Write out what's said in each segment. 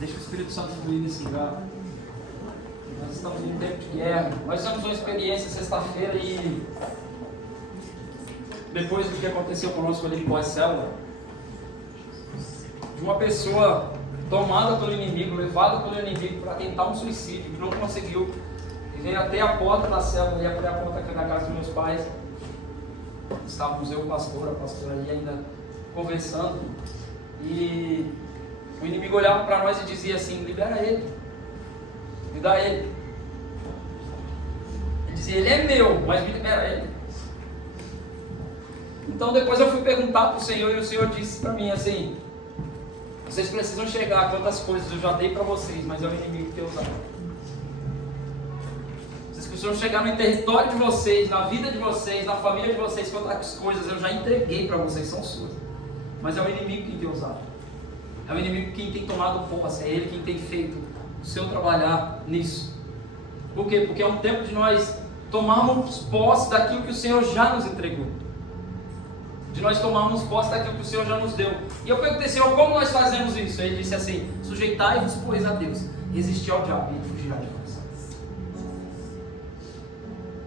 Deixa o Espírito Santo fluir nesse lugar. Nós estamos em um tempo de guerra. Nós temos uma experiência sexta-feira e depois do que aconteceu conosco ali pós-célula, de uma pessoa tomada pelo inimigo, levada pelo inimigo para tentar um suicídio, que não conseguiu, e veio até a porta da célula, e abrir a porta aqui na casa dos meus pais. Estávamos eu, a pastora ali ainda conversando, e o inimigo olhava para nós e dizia assim: libera ele, me dá ele. Ele dizia: ele é meu, mas me libera ele. Então depois eu fui perguntar para o Senhor, e o Senhor disse para mim assim: vocês precisam chegar a quantas coisas eu já dei para vocês, mas é o inimigo que usava. Vocês precisam chegar no território de vocês, na vida de vocês, na família de vocês, quantas coisas eu já entreguei para vocês, são suas. Mas é o inimigo quem tem usado. É o inimigo quem tem tomado posse, é ele quem tem feito o seu trabalhar nisso. Por quê? Porque é um tempo de nós tomarmos posse daquilo que o Senhor já nos entregou. De nós tomarmos posse daquilo que o Senhor já nos deu. E eu perguntei: Senhor, como nós fazemos isso? Ele disse assim: sujeitai-vos, pois, a Deus, resisti ao diabo e ele fugirá de nós.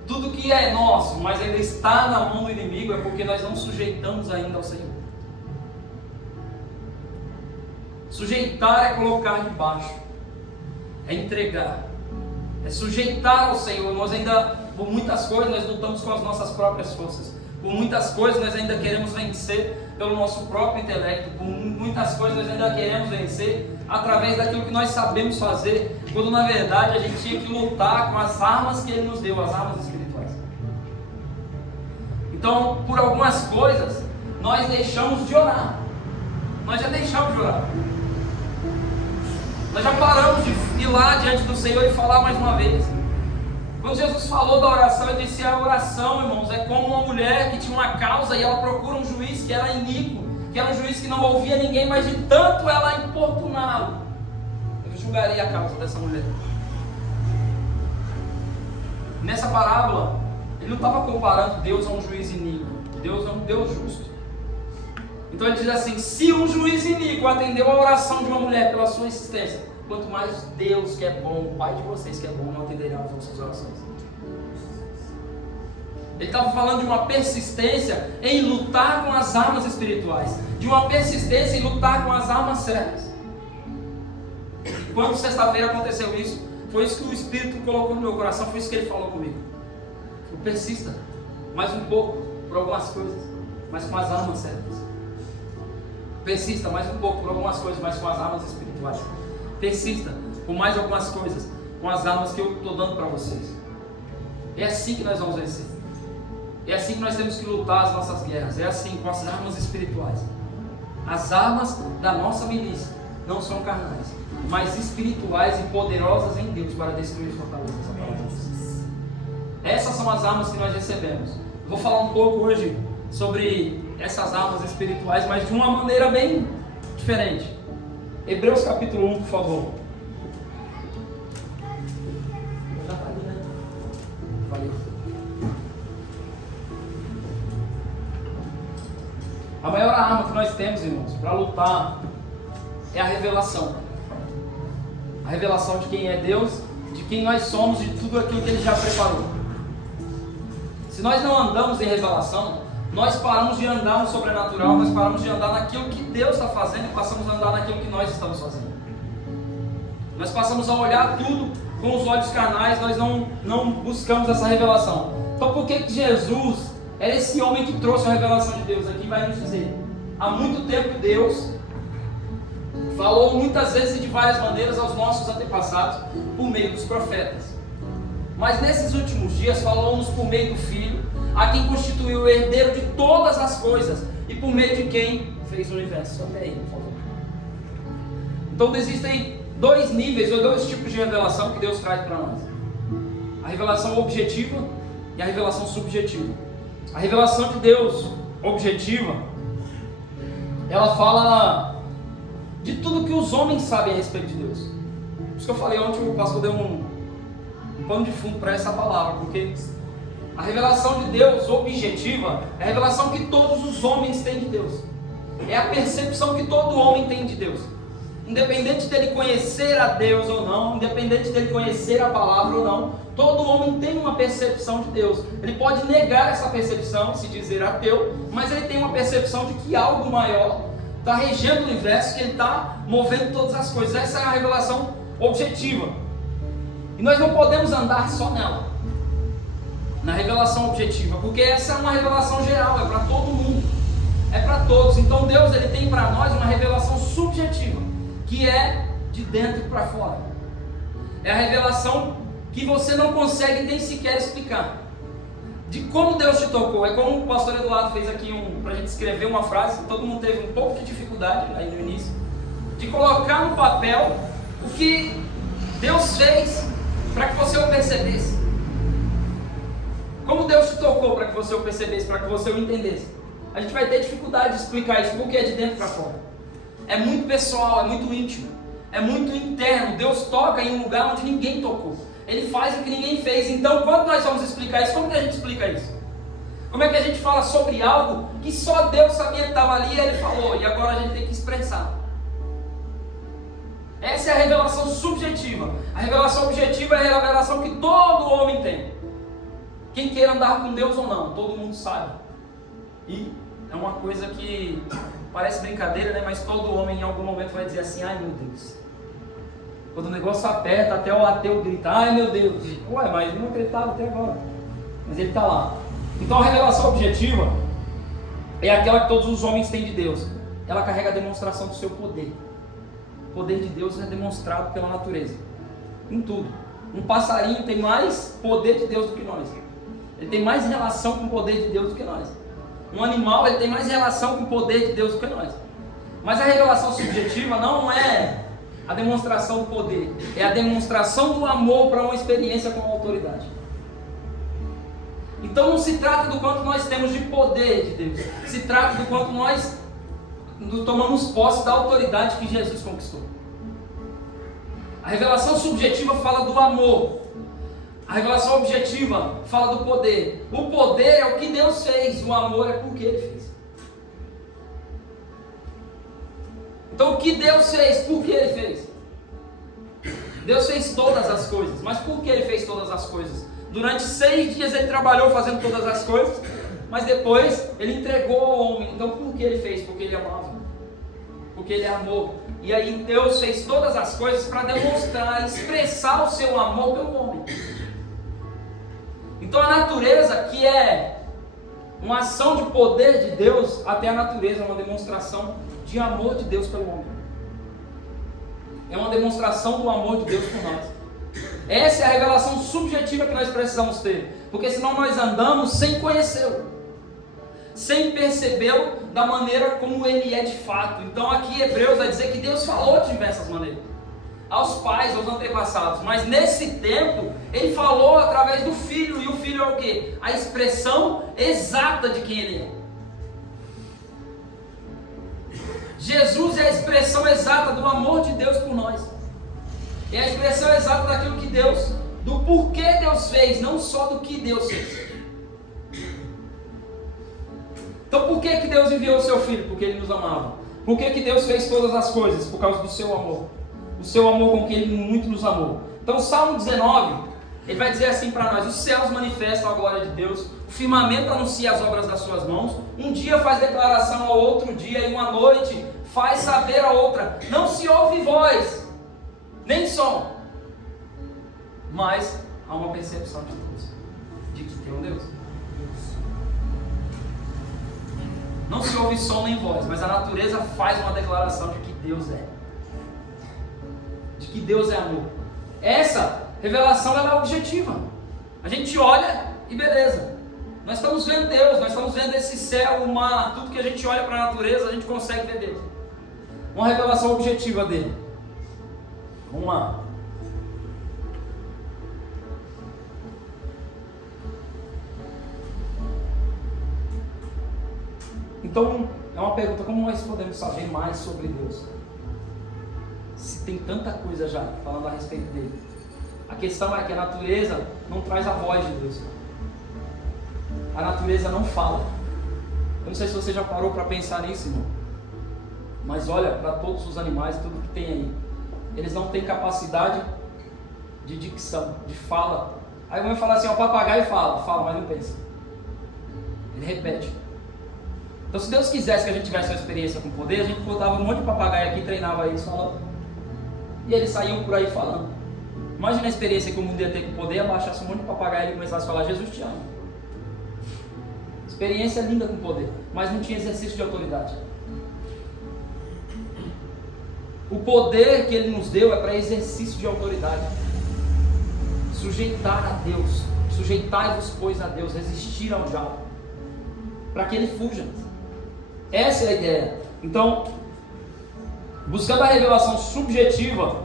Tudo que é nosso, mas ainda está na mão do inimigo, é porque nós não sujeitamos ainda ao Senhor. Sujeitar é colocar debaixo, é entregar, é sujeitar ao Senhor. Nós ainda, por muitas coisas, nós lutamos com as nossas próprias forças. Por muitas coisas nós ainda queremos vencer pelo nosso próprio intelecto. Por muitas coisas nós ainda queremos vencer através daquilo que nós sabemos fazer, quando na verdade a gente tinha que lutar com as armas que Ele nos deu, as armas espirituais. Então, por algumas coisas, nós deixamos de orar. Nós já deixamos de orar. Nós já paramos de ir lá diante do Senhor e falar mais uma vez. Quando Jesus falou da oração, Ele disse: a oração, irmãos, é como uma mulher que tinha uma causa e ela procura um juiz que era iníquo, que era um juiz que não ouvia ninguém, mas de tanto ela importuná-lo, eu julgaria a causa dessa mulher. Nessa parábola, Ele não estava comparando Deus a um juiz iníquo. Deus é um Deus justo. Então Ele diz assim: se um juiz iníquo atendeu a oração de uma mulher pela sua existência, quanto mais Deus, que é bom, o Pai de vocês que é bom, não atenderá às vossas orações. Ele estava falando de uma persistência em lutar com as armas espirituais, de uma persistência em lutar com as armas certas. Quando sexta-feira aconteceu isso, foi isso que o Espírito colocou no meu coração, foi isso que Ele falou comigo. Persista mais um pouco por algumas coisas, mas com as armas certas. Persista mais um pouco por algumas coisas, mas com as armas espirituais. Persista por mais algumas coisas, com as armas que eu estou dando para vocês. É assim que nós vamos vencer. É assim que nós temos que lutar as nossas guerras. É assim, com as armas espirituais. As armas da nossa milícia não são carnais, mas espirituais e poderosas em Deus para destruir fortalezas. Essas são as armas que nós recebemos. Eu vou falar um pouco hoje sobre essas armas espirituais, mas de uma maneira bem diferente. Hebreus capítulo 1, por favor. Já está ali, né? Valeu. A maior arma que nós temos, irmãos, para lutar é a revelação. A revelação de quem é Deus, de quem nós somos, de tudo aquilo que Ele já preparou. Se nós não andamos em revelação, nós paramos de andar no sobrenatural, nós paramos de andar naquilo que Deus está fazendo e passamos a andar naquilo que nós estamos fazendo. Nós passamos a olhar tudo com os olhos carnais, nós não buscamos essa revelação. Então por que Jesus é esse homem que trouxe a revelação de Deus aqui? Vai nos dizer: há muito tempo Deus falou muitas vezes e de várias maneiras aos nossos antepassados por meio dos profetas. Mas nesses últimos dias falou-nos por meio do Filho, a quem constituiu o herdeiro de todas as coisas e por meio de quem fez o universo. Só aí, por favor. Então existem dois níveis ou dois tipos de revelação que Deus traz para nós: a revelação objetiva e a revelação subjetiva. A revelação de Deus objetiva, ela fala de tudo que os homens sabem a respeito de Deus. Por isso que eu falei ontem, o pastor deu um pano de fundo para essa palavra, porque a revelação de Deus objetiva é a revelação que todos os homens têm de Deus. É a percepção que todo homem tem de Deus. independente dele conhecer a Deus ou não, independente dele conhecer a palavra ou não, todo homem tem uma percepção de Deus. Ele pode negar essa percepção, se dizer ateu, mas ele tem uma percepção de que algo maior está regendo o universo, que ele está movendo todas as coisas. Essa é a revelação objetiva. E nós não podemos andar só nela, na revelação objetiva, porque essa é uma revelação geral, é para todo mundo, é para todos. Então Deus, ele tem para nós uma revelação subjetiva, que é de dentro para fora. É a revelação que você não consegue nem sequer explicar, de como Deus te tocou. É como o pastor Eduardo fez aqui para a gente escrever uma frase. Todo mundo teve um pouco de dificuldade aí no início, de colocar no papel o que Deus fez para que você o percebesse. Como Deus te tocou para que você o percebesse, para que você o entendesse. A gente vai ter dificuldade de explicar isso, porque é de dentro para fora. É muito pessoal, é muito íntimo, é muito interno. Deus toca em um lugar onde ninguém tocou. Ele faz o que ninguém fez. Então, quando nós vamos explicar isso, como que a gente explica isso? Como é que a gente fala sobre algo que só Deus sabia que estava ali e Ele falou, e agora a gente tem que expressar? Essa é a revelação subjetiva. A revelação objetiva é a revelação que todo homem tem. Quem queira andar com Deus ou não, todo mundo sabe. E é uma coisa que parece brincadeira, né? Mas todo homem em algum momento vai dizer assim: ai meu Deus. Quando o negócio aperta, até o ateu grita: ai meu Deus. Ué, mas não acreditava até agora. Mas ele está lá. Então a revelação objetiva é aquela que todos os homens têm de Deus. Ela carrega a demonstração do seu poder. O poder de Deus é demonstrado pela natureza, em tudo. Um passarinho tem mais poder de Deus do que nós. Ele tem mais relação com o poder de Deus do que nós. Um animal, ele tem mais relação com o poder de Deus do que nós. Mas a revelação subjetiva não é a demonstração do poder, é a demonstração do amor para uma experiência com a autoridade. Então não se trata do quanto nós temos de poder de Deus, se trata do quanto nós tomamos posse da autoridade que Jesus conquistou. A revelação subjetiva fala do amor. A revelação objetiva fala do poder. O poder é o que Deus fez, o amor é porque Ele fez. Então o que Deus fez, por que Ele fez? Deus fez todas as coisas, mas por que Ele fez todas as coisas? Durante 6 dias Ele trabalhou fazendo todas as coisas, mas depois Ele entregou ao homem. Então por que Ele fez? Porque Ele amava, porque Ele amou. E aí Deus fez todas as coisas para demonstrar, expressar o seu amor pelo homem. Então a natureza, que é uma ação de poder de Deus, até a natureza é uma demonstração de amor de Deus pelo homem. É uma demonstração do amor de Deus por nós. Essa é a revelação subjetiva que nós precisamos ter, porque senão nós andamos sem conhecê-lo, sem percebê-lo da maneira como Ele é de fato. Então aqui Hebreus vai dizer que Deus falou de diversas maneiras, aos pais, aos antepassados, mas nesse tempo Ele falou através do Filho, e o Filho é o quê? A expressão exata de quem Ele é. Jesus é a expressão exata do amor de Deus por nós. É a expressão exata daquilo que Deus, do porquê Deus fez, não só do que Deus fez. Então por que Deus enviou o seu Filho? Porque Ele nos amava. Por que Deus fez todas as coisas? Por causa do seu amor. O seu amor com que Ele muito nos amou. Então o Salmo 19, ele vai dizer assim para nós: os céus manifestam a glória de Deus, o firmamento anuncia as obras das suas mãos, um dia faz declaração ao outro dia, e uma noite faz saber a outra. Não se ouve voz, nem som, mas há uma percepção de Deus, de que tem um Deus. Não se ouve som nem voz, mas a natureza faz uma declaração de que Deus é, de que Deus é amor. Essa revelação, ela é objetiva. A gente olha e beleza, nós estamos vendo Deus, nós estamos vendo esse céu, o mar, tudo que a gente olha para a natureza, a gente consegue ver Deus. Uma revelação objetiva dele. Vamos lá. Então, é uma pergunta: como nós podemos saber mais sobre Deus? Se tem tanta coisa já falando a respeito dele. A questão é que a natureza não traz a voz de Deus. A natureza não fala. Eu não sei se você já parou para pensar nisso, irmão. Mas olha para todos os animais, tudo que tem aí. Eles não têm capacidade de dicção, de fala. Aí eu vou falar assim, o papagaio fala, mas não pensa. Ele repete. Então se Deus quisesse que a gente tivesse uma experiência com poder, a gente botava um monte de papagaio aqui e treinava eles falando. E eles saíam por aí falando. Imagina a experiência que o mundo ia ter com poder, abaixasse um monte de papagaio e começasse a falar, Jesus te ama. Experiência linda com poder, mas não tinha exercício de autoridade. O poder que Ele nos deu é para exercício de autoridade. Sujeitar a Deus. Sujeitai-vos, pois, a Deus. Resistir ao diabo. Para que ele fuja. Essa é a ideia. Então, buscando a revelação subjetiva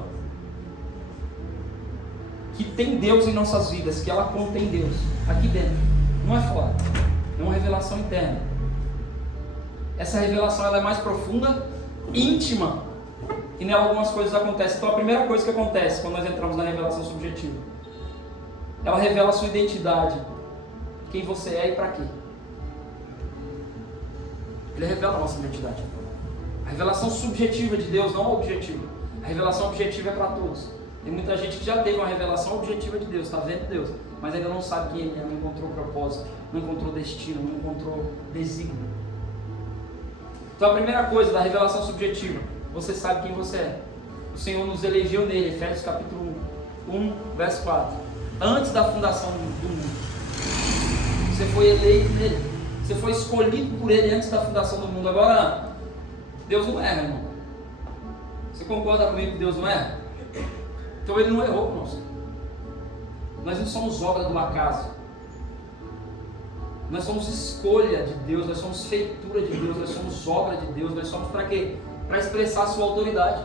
que tem Deus em nossas vidas, que ela contém Deus aqui dentro, não é fora. É uma revelação interna. Essa revelação ela é mais profunda, íntima, e nela algumas coisas acontecem. Então a primeira coisa que acontece quando nós entramos na revelação subjetiva, ela revela a sua identidade, quem você é e para quê. Ele revela a nossa identidade. A revelação subjetiva de Deus não é objetiva. A revelação objetiva é para todos. Tem muita gente que já teve uma revelação objetiva de Deus, está vendo Deus, mas ainda não sabe quem Ele é, não encontrou propósito, não encontrou destino, não encontrou desígnio. Então a primeira coisa da revelação subjetiva, você sabe quem você é. O Senhor nos elegeu nele, Efésios capítulo 1, verso 4. Antes da fundação do mundo. Você foi eleito nele. Você foi escolhido por Ele antes da fundação do mundo. Agora, Deus não erra, irmão. Você concorda comigo que Deus não erra? Então Ele não errou conosco. Nós não somos obra do acaso. Nós somos escolha de Deus, nós somos feitura de Deus, nós somos obra de Deus. Nós somos para quê? Para expressar a sua autoridade.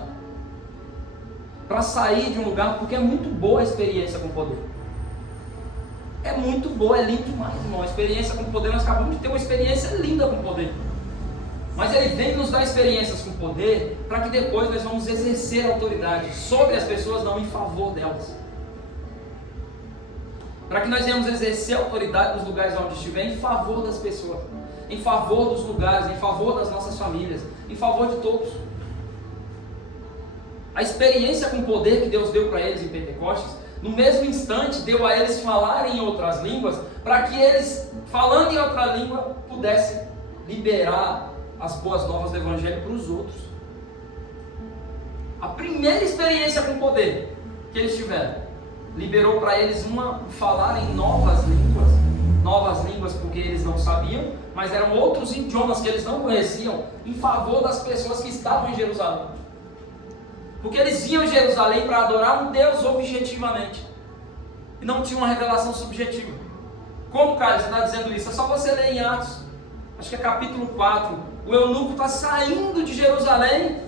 Para sair de um lugar, porque é muito boa a experiência com poder. É muito boa, é lindo demais, irmão. A experiência com poder, nós acabamos de ter uma experiência linda com poder. Mas Ele vem nos dar experiências com poder para que depois nós vamos exercer a autoridade sobre as pessoas, não em favor delas. Para que nós venhamos exercer a autoridade nos lugares onde estiver, em favor das pessoas, em favor dos lugares, em favor das nossas famílias, em favor de todos. A experiência com poder que Deus deu para eles em Pentecostes, no mesmo instante deu a eles falarem em outras línguas, para que eles, falando em outra língua, pudessem liberar as boas novas do Evangelho para os outros. A primeira experiência com poder que eles tiveram, liberou para eles falar em novas línguas porque eles não sabiam, mas eram outros idiomas que eles não conheciam, em favor das pessoas que estavam em Jerusalém. Porque eles iam em Jerusalém para adorar um Deus objetivamente, e não tinha uma revelação subjetiva. Como, cara, você está dizendo isso? É só você ler em Atos, acho que é capítulo 4, o eunuco está saindo de Jerusalém,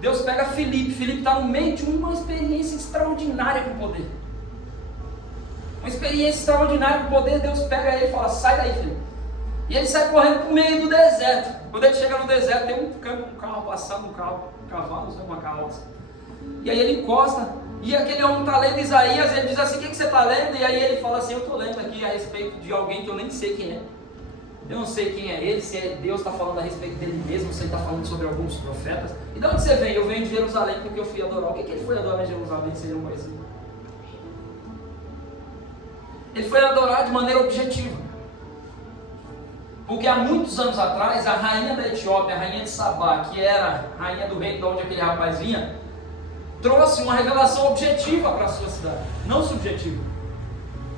Deus pega Filipe está no meio de uma experiência extraordinária com poder. Uma experiência extraordinária com poder, Deus pega ele e fala, sai daí, Filipe. E ele sai correndo para o meio do deserto. Quando ele chega no deserto, tem um carro passando, cavalos, uma carroça. E aí ele encosta, e aquele homem está lendo Isaías, ele diz assim, o que você está lendo? E aí ele fala assim, eu estou lendo aqui a respeito de alguém que eu nem sei quem é. Eu não sei quem é ele, se Deus está falando a respeito dele mesmo, se ele está falando sobre alguns profetas. E de onde você vem? Eu venho de Jerusalém porque eu fui adorar. O que ele foi adorar em Jerusalém se ele não conhecia? Ele foi adorar de maneira objetiva. Porque há muitos anos atrás, a rainha da Etiópia, a rainha de Sabá, que era a rainha do reino de onde aquele rapaz vinha, trouxe uma revelação objetiva para a sua cidade, não subjetiva.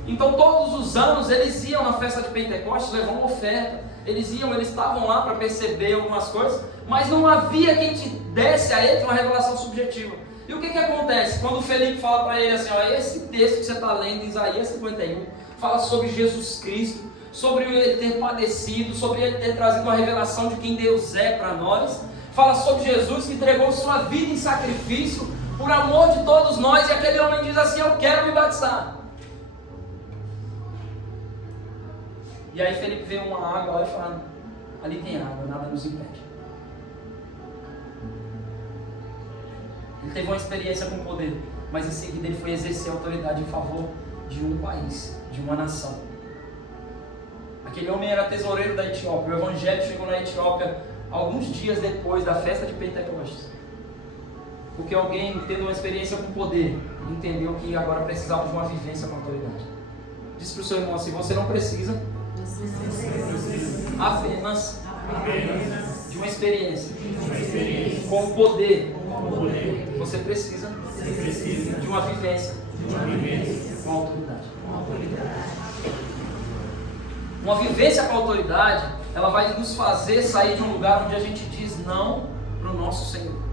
Então todos os anos eles iam na festa de Pentecostes levar uma oferta. Eles estavam lá para perceber algumas coisas, mas não havia quem te desse a ele uma revelação subjetiva. E o que acontece? Quando o Felipe fala para ele assim, ó, esse texto que você está lendo em Isaías 51, fala sobre Jesus Cristo, sobre ele ter padecido, sobre ele ter trazido uma revelação de quem Deus é para nós, fala sobre Jesus que entregou sua vida em sacrifício por amor de todos nós, e aquele homem diz assim, eu quero me batizar. E aí Felipe vê uma água lá e fala, ali tem água, nada nos impede. Ele teve uma experiência com poder, mas em seguida ele foi exercer autoridade em favor de um país, de uma nação. Aquele homem era tesoureiro da Etiópia, o evangelho chegou na Etiópia alguns dias depois da festa de Pentecostes. Porque alguém, tendo uma experiência com poder, entendeu que agora precisava de uma vivência com autoridade. Diz para o seu irmão assim: você não precisa apenas de uma experiência com poder. Você precisa de uma vivência com autoridade. Uma vivência com autoridade, ela vai nos fazer sair de um lugar onde a gente diz não para o nosso Senhor.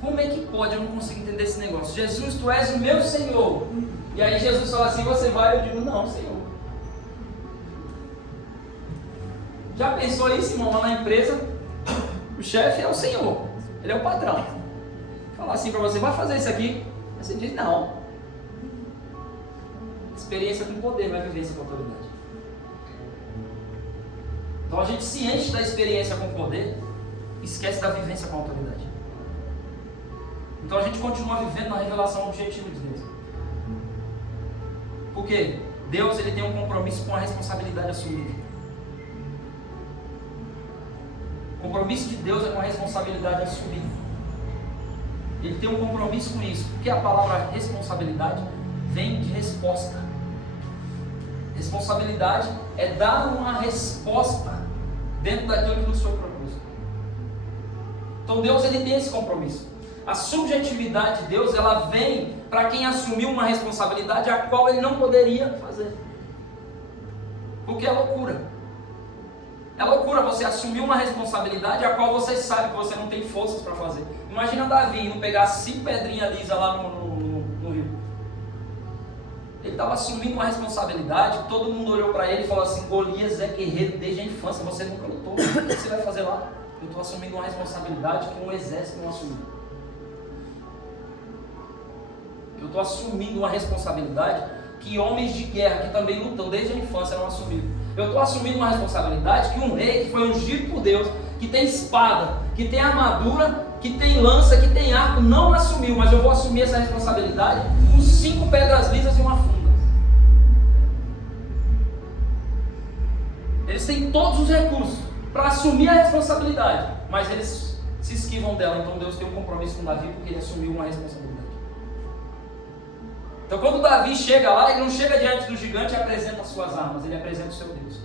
Como é que pode? Eu não consigo entender esse negócio. Jesus, tu és o meu Senhor. E aí Jesus fala assim: você vai? Eu digo: não, Senhor. Já pensou isso, irmão? Lá na empresa, o chefe é o Senhor, ele é o patrão. Falar assim para você: vai fazer isso aqui. Aí você diz: não. Experiência com poder, não é vivência com autoridade. Então a gente se enche da experiência com poder, esquece da vivência com autoridade. Então a gente continua vivendo na revelação objetiva de Deus. Por quê? Deus, ele tem um compromisso com a responsabilidade assumida. O compromisso de Deus é com a responsabilidade assumida. Ele tem um compromisso com isso. Porque a palavra responsabilidade vem de resposta. Responsabilidade é dar uma resposta dentro daquilo que nos foi proposto. Então Deus, ele tem esse compromisso. A subjetividade de Deus, ela vem para quem assumiu uma responsabilidade a qual ele não poderia fazer. Porque é loucura. É loucura você assumir uma responsabilidade a qual você sabe que você não tem forças para fazer. Imagina Davi não pegar 5 pedrinhas lisas lá no rio. Ele estava assumindo uma responsabilidade, todo mundo olhou para ele e falou assim: Golias é guerreiro desde a infância, você nunca lutou, o que você vai fazer lá? Eu estou assumindo uma responsabilidade que um exército não assumiu. Eu estou assumindo uma responsabilidade que homens de guerra, que também lutam desde a infância, não assumiram. Eu estou assumindo uma responsabilidade que um rei que foi ungido por Deus, que tem espada, que tem armadura, que tem lança, que tem arco, não assumiu. Mas eu vou assumir essa responsabilidade com 5 pedras lisas e uma funda. Eles têm todos os recursos para assumir a responsabilidade, mas eles se esquivam dela. Então Deus tem um compromisso com Davi porque ele assumiu uma responsabilidade. Então quando Davi chega lá, ele não chega diante do gigante e apresenta as suas armas, ele apresenta o seu Deus.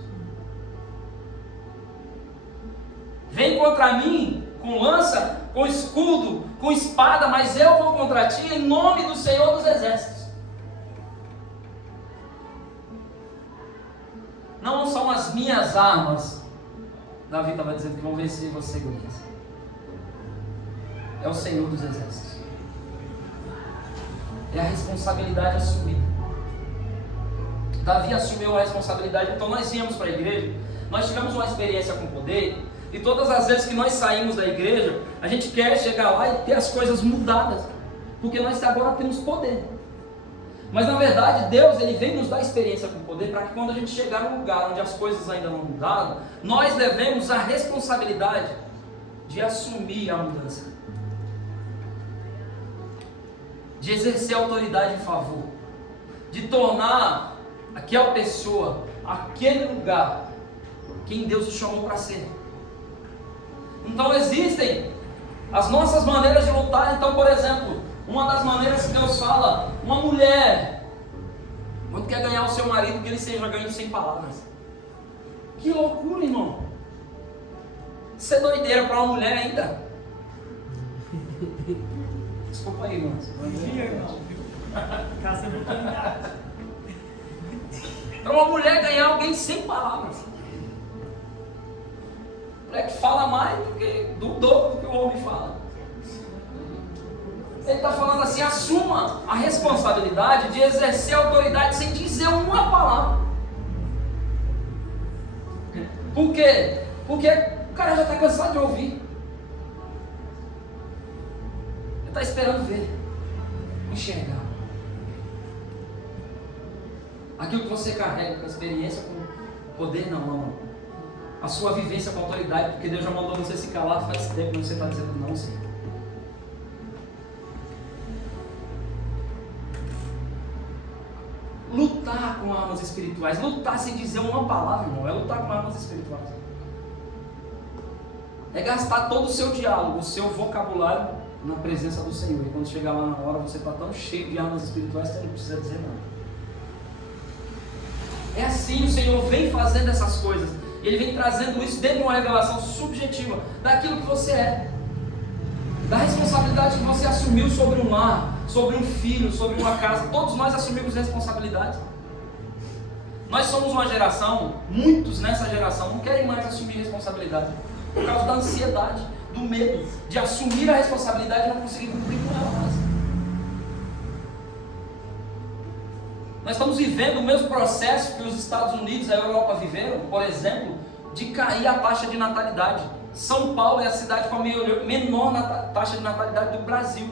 Vem contra mim com lança, com escudo, com espada, mas eu vou contra ti em nome do Senhor dos Exércitos. Não são as minhas armas, Davi estava dizendo, que vão vencer você, Golias. É o Senhor dos Exércitos. É a responsabilidade assumida. Davi assumiu a responsabilidade. Então nós íamos para a igreja, nós tivemos uma experiência com poder, e todas as vezes que nós saímos da igreja, a gente quer chegar lá e ter as coisas mudadas, porque nós agora temos poder. Mas na verdade Deus, ele vem nos dar experiência com poder para que quando a gente chegar num lugar onde as coisas ainda não mudaram, nós devemos a responsabilidade de assumir a mudança, de exercer autoridade em favor, de tornar aquela pessoa, aquele lugar, quem Deus o chamou para ser. Então existem as nossas maneiras de lutar. Então, por exemplo, uma das maneiras que Deus fala, uma mulher, quando quer ganhar o seu marido, que ele seja ganho sem palavras. Que loucura, irmão. Isso é doideira para uma mulher ainda. Desculpa aí, irmãos. Para uma mulher ganhar alguém sem palavras. Mulher que fala mais do dobro do que o homem fala. Ele está falando assim: assuma a responsabilidade de exercer a autoridade sem dizer uma palavra. Por quê? Porque o cara já está cansado de ouvir. Ele está esperando ver, enxergar. Aquilo que você carrega com a experiência, com poder, não. A sua vivência com a autoridade, porque Deus já mandou você se calar faz tempo que você está dizendo não, Senhor. Lutar com armas espirituais. Lutar sem dizer uma palavra, irmão, é lutar com armas espirituais. É gastar todo o seu diálogo, o seu vocabulário na presença do Senhor. E quando chegar lá na hora, você está tão cheio de armas espirituais que você não precisa dizer nada. É assim, o Senhor vem fazendo essas coisas. Ele vem trazendo isso dentro de uma revelação subjetiva daquilo que você é, da responsabilidade que você assumiu sobre um lar, sobre um filho, sobre uma casa. Todos nós assumimos responsabilidade. Nós somos uma geração, muitos nessa geração não querem mais assumir responsabilidade por causa da ansiedade, do medo de assumir a responsabilidade e não conseguir cumprir com ela mais. Nós estamos vivendo o mesmo processo que os Estados Unidos e a Europa viveram, por exemplo, de cair a taxa de natalidade. São Paulo é a cidade com a menor taxa de natalidade do Brasil.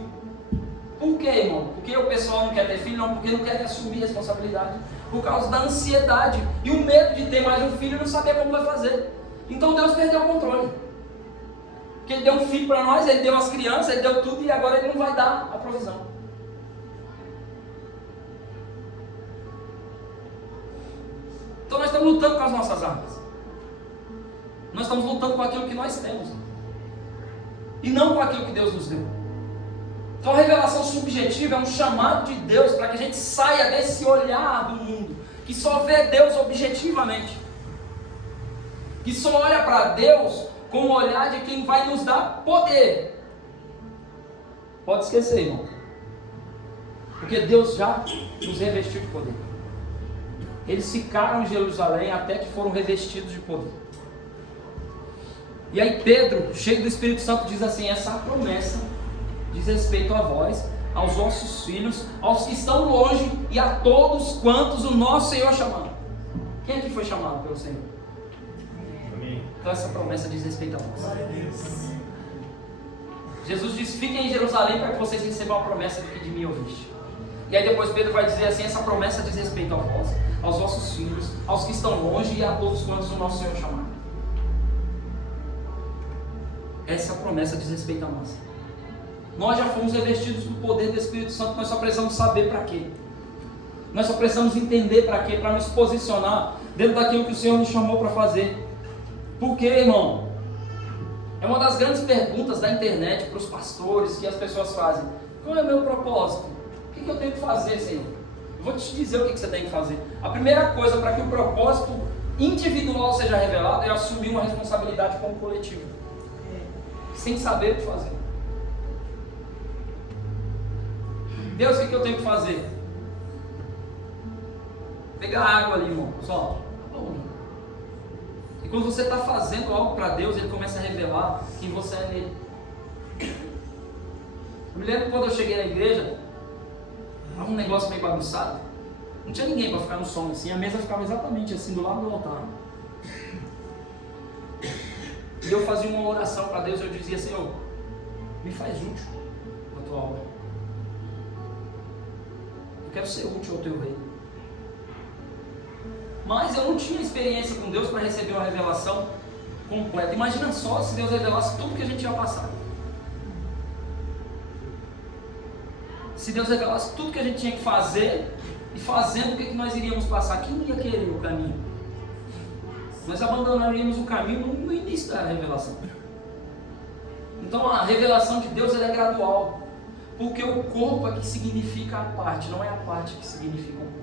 Por quê, irmão? Porque o pessoal não quer ter filho? Não, porque não quer assumir responsabilidade. Por causa da ansiedade e o medo de ter mais um filho e não saber como vai fazer. Então Deus perdeu o controle. Porque Ele deu um filho para nós, Ele deu as crianças, Ele deu tudo e agora Ele não vai dar a provisão. Então nós estamos lutando com as nossas armas. Nós estamos lutando com aquilo que nós temos. E não com aquilo que Deus nos deu. Então a revelação subjetiva é um chamado de Deus para que a gente saia desse olhar do mundo, que só vê Deus objetivamente. Que só olha para Deus com o olhar de quem vai nos dar poder. Pode esquecer, irmão. Porque Deus já nos revestiu de poder. Eles ficaram em Jerusalém até que foram revestidos de poder. E aí Pedro, cheio do Espírito Santo, diz assim: essa promessa diz respeito a vós, aos vossos filhos, aos que estão longe e a todos quantos o nosso Senhor chamou. Quem aqui foi chamado pelo Senhor? Amém. Então essa promessa diz respeito a vós. Jesus diz: fiquem em Jerusalém para que vocês recebam a promessa que de mim ouviste. E aí depois Pedro vai dizer assim: essa promessa diz respeito a vós, aos vossos filhos, aos que estão longe e a todos quantos o nosso Senhor chamar. Essa promessa diz respeito a nós. Nós já fomos revestidos do poder do Espírito Santo, nós só precisamos saber para quê. Nós só precisamos entender para quê, para nos posicionar dentro daquilo que o Senhor nos chamou para fazer. Por quê, irmão? É uma das grandes perguntas da internet para os pastores que as pessoas fazem. Qual é o meu propósito? O que eu tenho que fazer, Senhor? Eu vou te dizer o que você tem que fazer. A primeira coisa para que o propósito individual seja revelado é assumir uma responsabilidade como coletivo, sem saber o que fazer. Deus, o que eu tenho que fazer? Pegar água ali, irmão, só. E quando você está fazendo algo para Deus, Ele começa a revelar quem você é nele. Eu me lembro quando eu cheguei na igreja, estava um negócio meio bagunçado. Não tinha ninguém para ficar no som assim, a mesa ficava exatamente assim, do lado do altar. E eu fazia uma oração para Deus, eu dizia: Senhor, me faz útil na tua obra. Eu quero ser útil ao teu reino. Mas eu não tinha experiência com Deus para receber uma revelação completa. Imagina só se Deus revelasse tudo que a gente ia passar. Se Deus revelasse tudo que a gente tinha que fazer, e fazendo o que nós iríamos passar, quem ia querer o caminho? Nós abandonaríamos o caminho no início da revelação. Então a revelação de Deus ela é gradual, porque o corpo é que significa a parte, não é a parte que significa o corpo.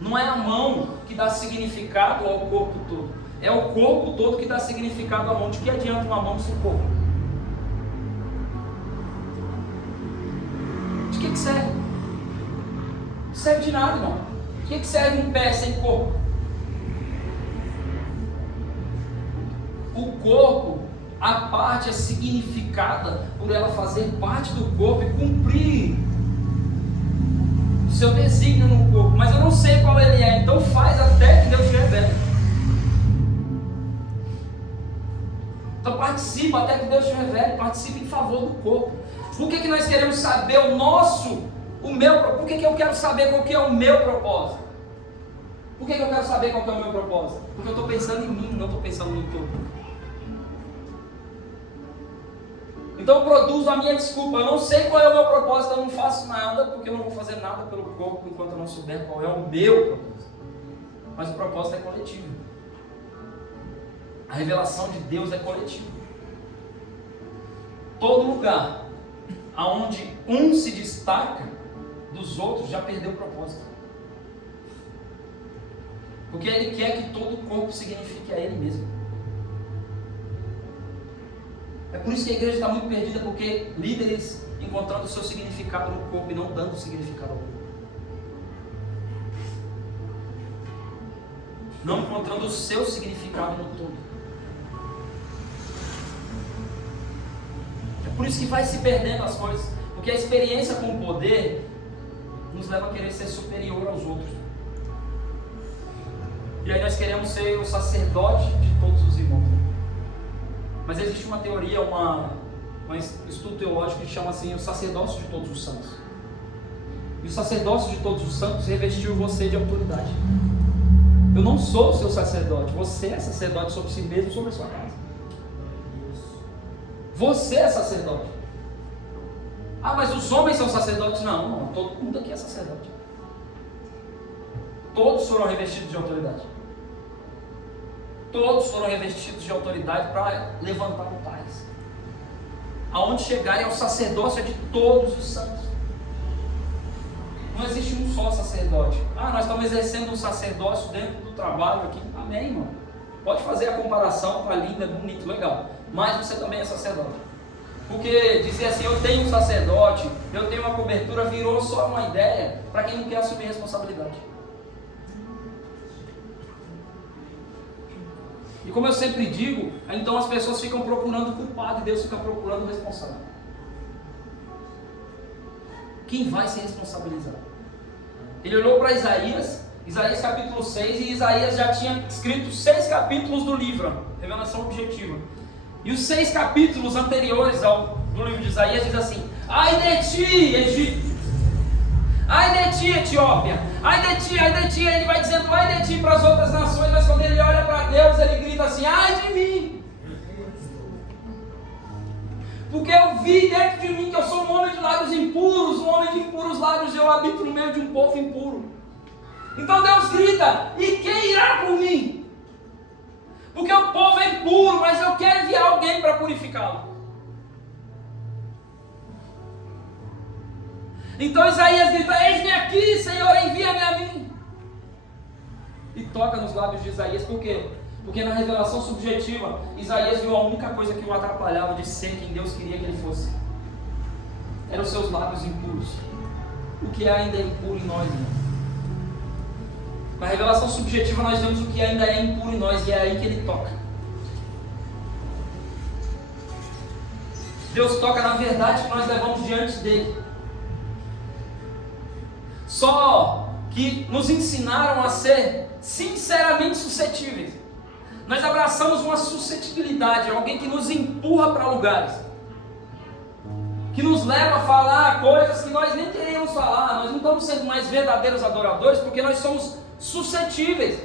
Não é a mão que dá significado ao corpo todo, é o corpo todo que dá significado à mão. De que adianta uma mão sem corpo? De que serve? Não serve de nada, irmão. De que serve um pé sem corpo? O corpo, a parte é significada por ela fazer parte do corpo e cumprir o seu desígnio no corpo, mas eu não sei qual ele é, então faz até que Deus te revele. Então participa até que Deus te revele, participe em favor do corpo. Por que nós queremos saber por que eu quero saber qual que é o meu propósito? Por que eu quero saber qual que é o meu propósito? Porque eu estou pensando em mim, não estou pensando no todo. Então eu produzo a minha desculpa, eu não sei qual é o meu propósito, eu não faço nada, porque eu não vou fazer nada pelo corpo enquanto eu não souber qual é o meu propósito. Mas o propósito é coletivo. A revelação de Deus é coletiva. Todo lugar aonde um se destaca dos outros já perdeu o propósito. Porque ele quer que todo o corpo signifique a ele mesmo. É por isso que a igreja está muito perdida, porque líderes encontrando o seu significado no corpo e não dando significado ao corpo. Não encontrando o seu significado no todo. É por isso que vai se perdendo as coisas, porque a experiência com o poder nos leva a querer ser superior aos outros. E aí nós queremos ser o sacerdote de todos os irmãos. Mas existe uma teoria, um estudo teológico que chama assim o sacerdócio de todos os santos. E o sacerdócio de todos os santos revestiu você de autoridade. Eu não sou o seu sacerdote, você é sacerdote sobre si mesmo, sobre a sua casa. Você é sacerdote. Ah, mas os homens são sacerdotes? Não, todo mundo aqui é sacerdote. Todos foram revestidos de autoridade. Todos foram revestidos de autoridade para levantar altares. Aonde chegarem ao sacerdócio é de todos os santos. Não existe um só sacerdote. Ah, nós estamos exercendo um sacerdócio dentro do trabalho aqui. Amém, irmão. Pode fazer a comparação, tá lindo, é bonito, legal. Mas você também é sacerdote. Porque dizer assim, eu tenho um sacerdote, eu tenho uma cobertura, virou só uma ideia para quem não quer assumir responsabilidade. E como eu sempre digo, então as pessoas ficam procurando o culpado e Deus fica procurando o responsável. Quem vai se responsabilizar? Ele olhou para Isaías capítulo 6, e Isaías já tinha escrito 6 capítulos do livro, revelação objetiva. E os 6 capítulos anteriores do livro de Isaías diz assim: ai de ti, Egito! Ai de ti, Etiópia! Ai de ti, ai de ti! Ele vai dizendo ai de ti para as outras nações, mas quando ele olha para Deus, ele grita assim: ai de mim! Porque eu vi dentro de mim que eu sou um homem de lábios impuros, um homem de impuros lábios, eu habito no meio de um povo impuro. Então Deus grita: e quem irá por mim? Porque o povo é impuro, mas eu quero enviar alguém para purificá-lo. Então Isaías grita: eis-me aqui, Senhor, envia-me a mim. E toca nos lábios de Isaías. Por quê? Porque na revelação subjetiva, Isaías viu a única coisa que o atrapalhava de ser quem Deus queria que ele fosse. Eram os seus lábios impuros. O que ainda é impuro em nós, irmão? Na revelação subjetiva nós vemos o que ainda é impuro em nós, e é aí que ele toca. Deus toca na verdade que nós levamos diante dele. Só que nos ensinaram a ser sinceramente suscetíveis. Nós abraçamos uma suscetibilidade, alguém que nos empurra para lugares, que nos leva a falar coisas que nós nem queríamos falar. Nós não estamos sendo mais verdadeiros adoradores porque nós somos suscetíveis.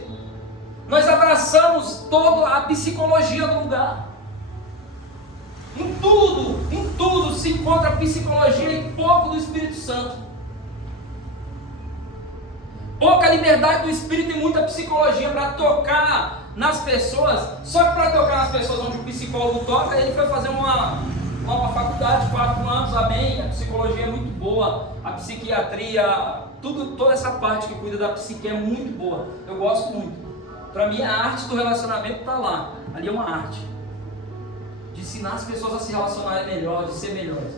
Nós abraçamos toda a psicologia do lugar. Em tudo se encontra a psicologia e pouco do Espírito Santo. Pouca liberdade do Espírito e muita psicologia para tocar nas pessoas. Só que para tocar nas pessoas onde o psicólogo toca, ele foi fazer uma faculdade, 4 anos, amém. A psicologia é muito boa, a psiquiatria, toda essa parte que cuida da psique é muito boa. Eu gosto muito. Para mim a arte do relacionamento está lá. Ali é uma arte de ensinar as pessoas a se relacionarem melhor, de ser melhores.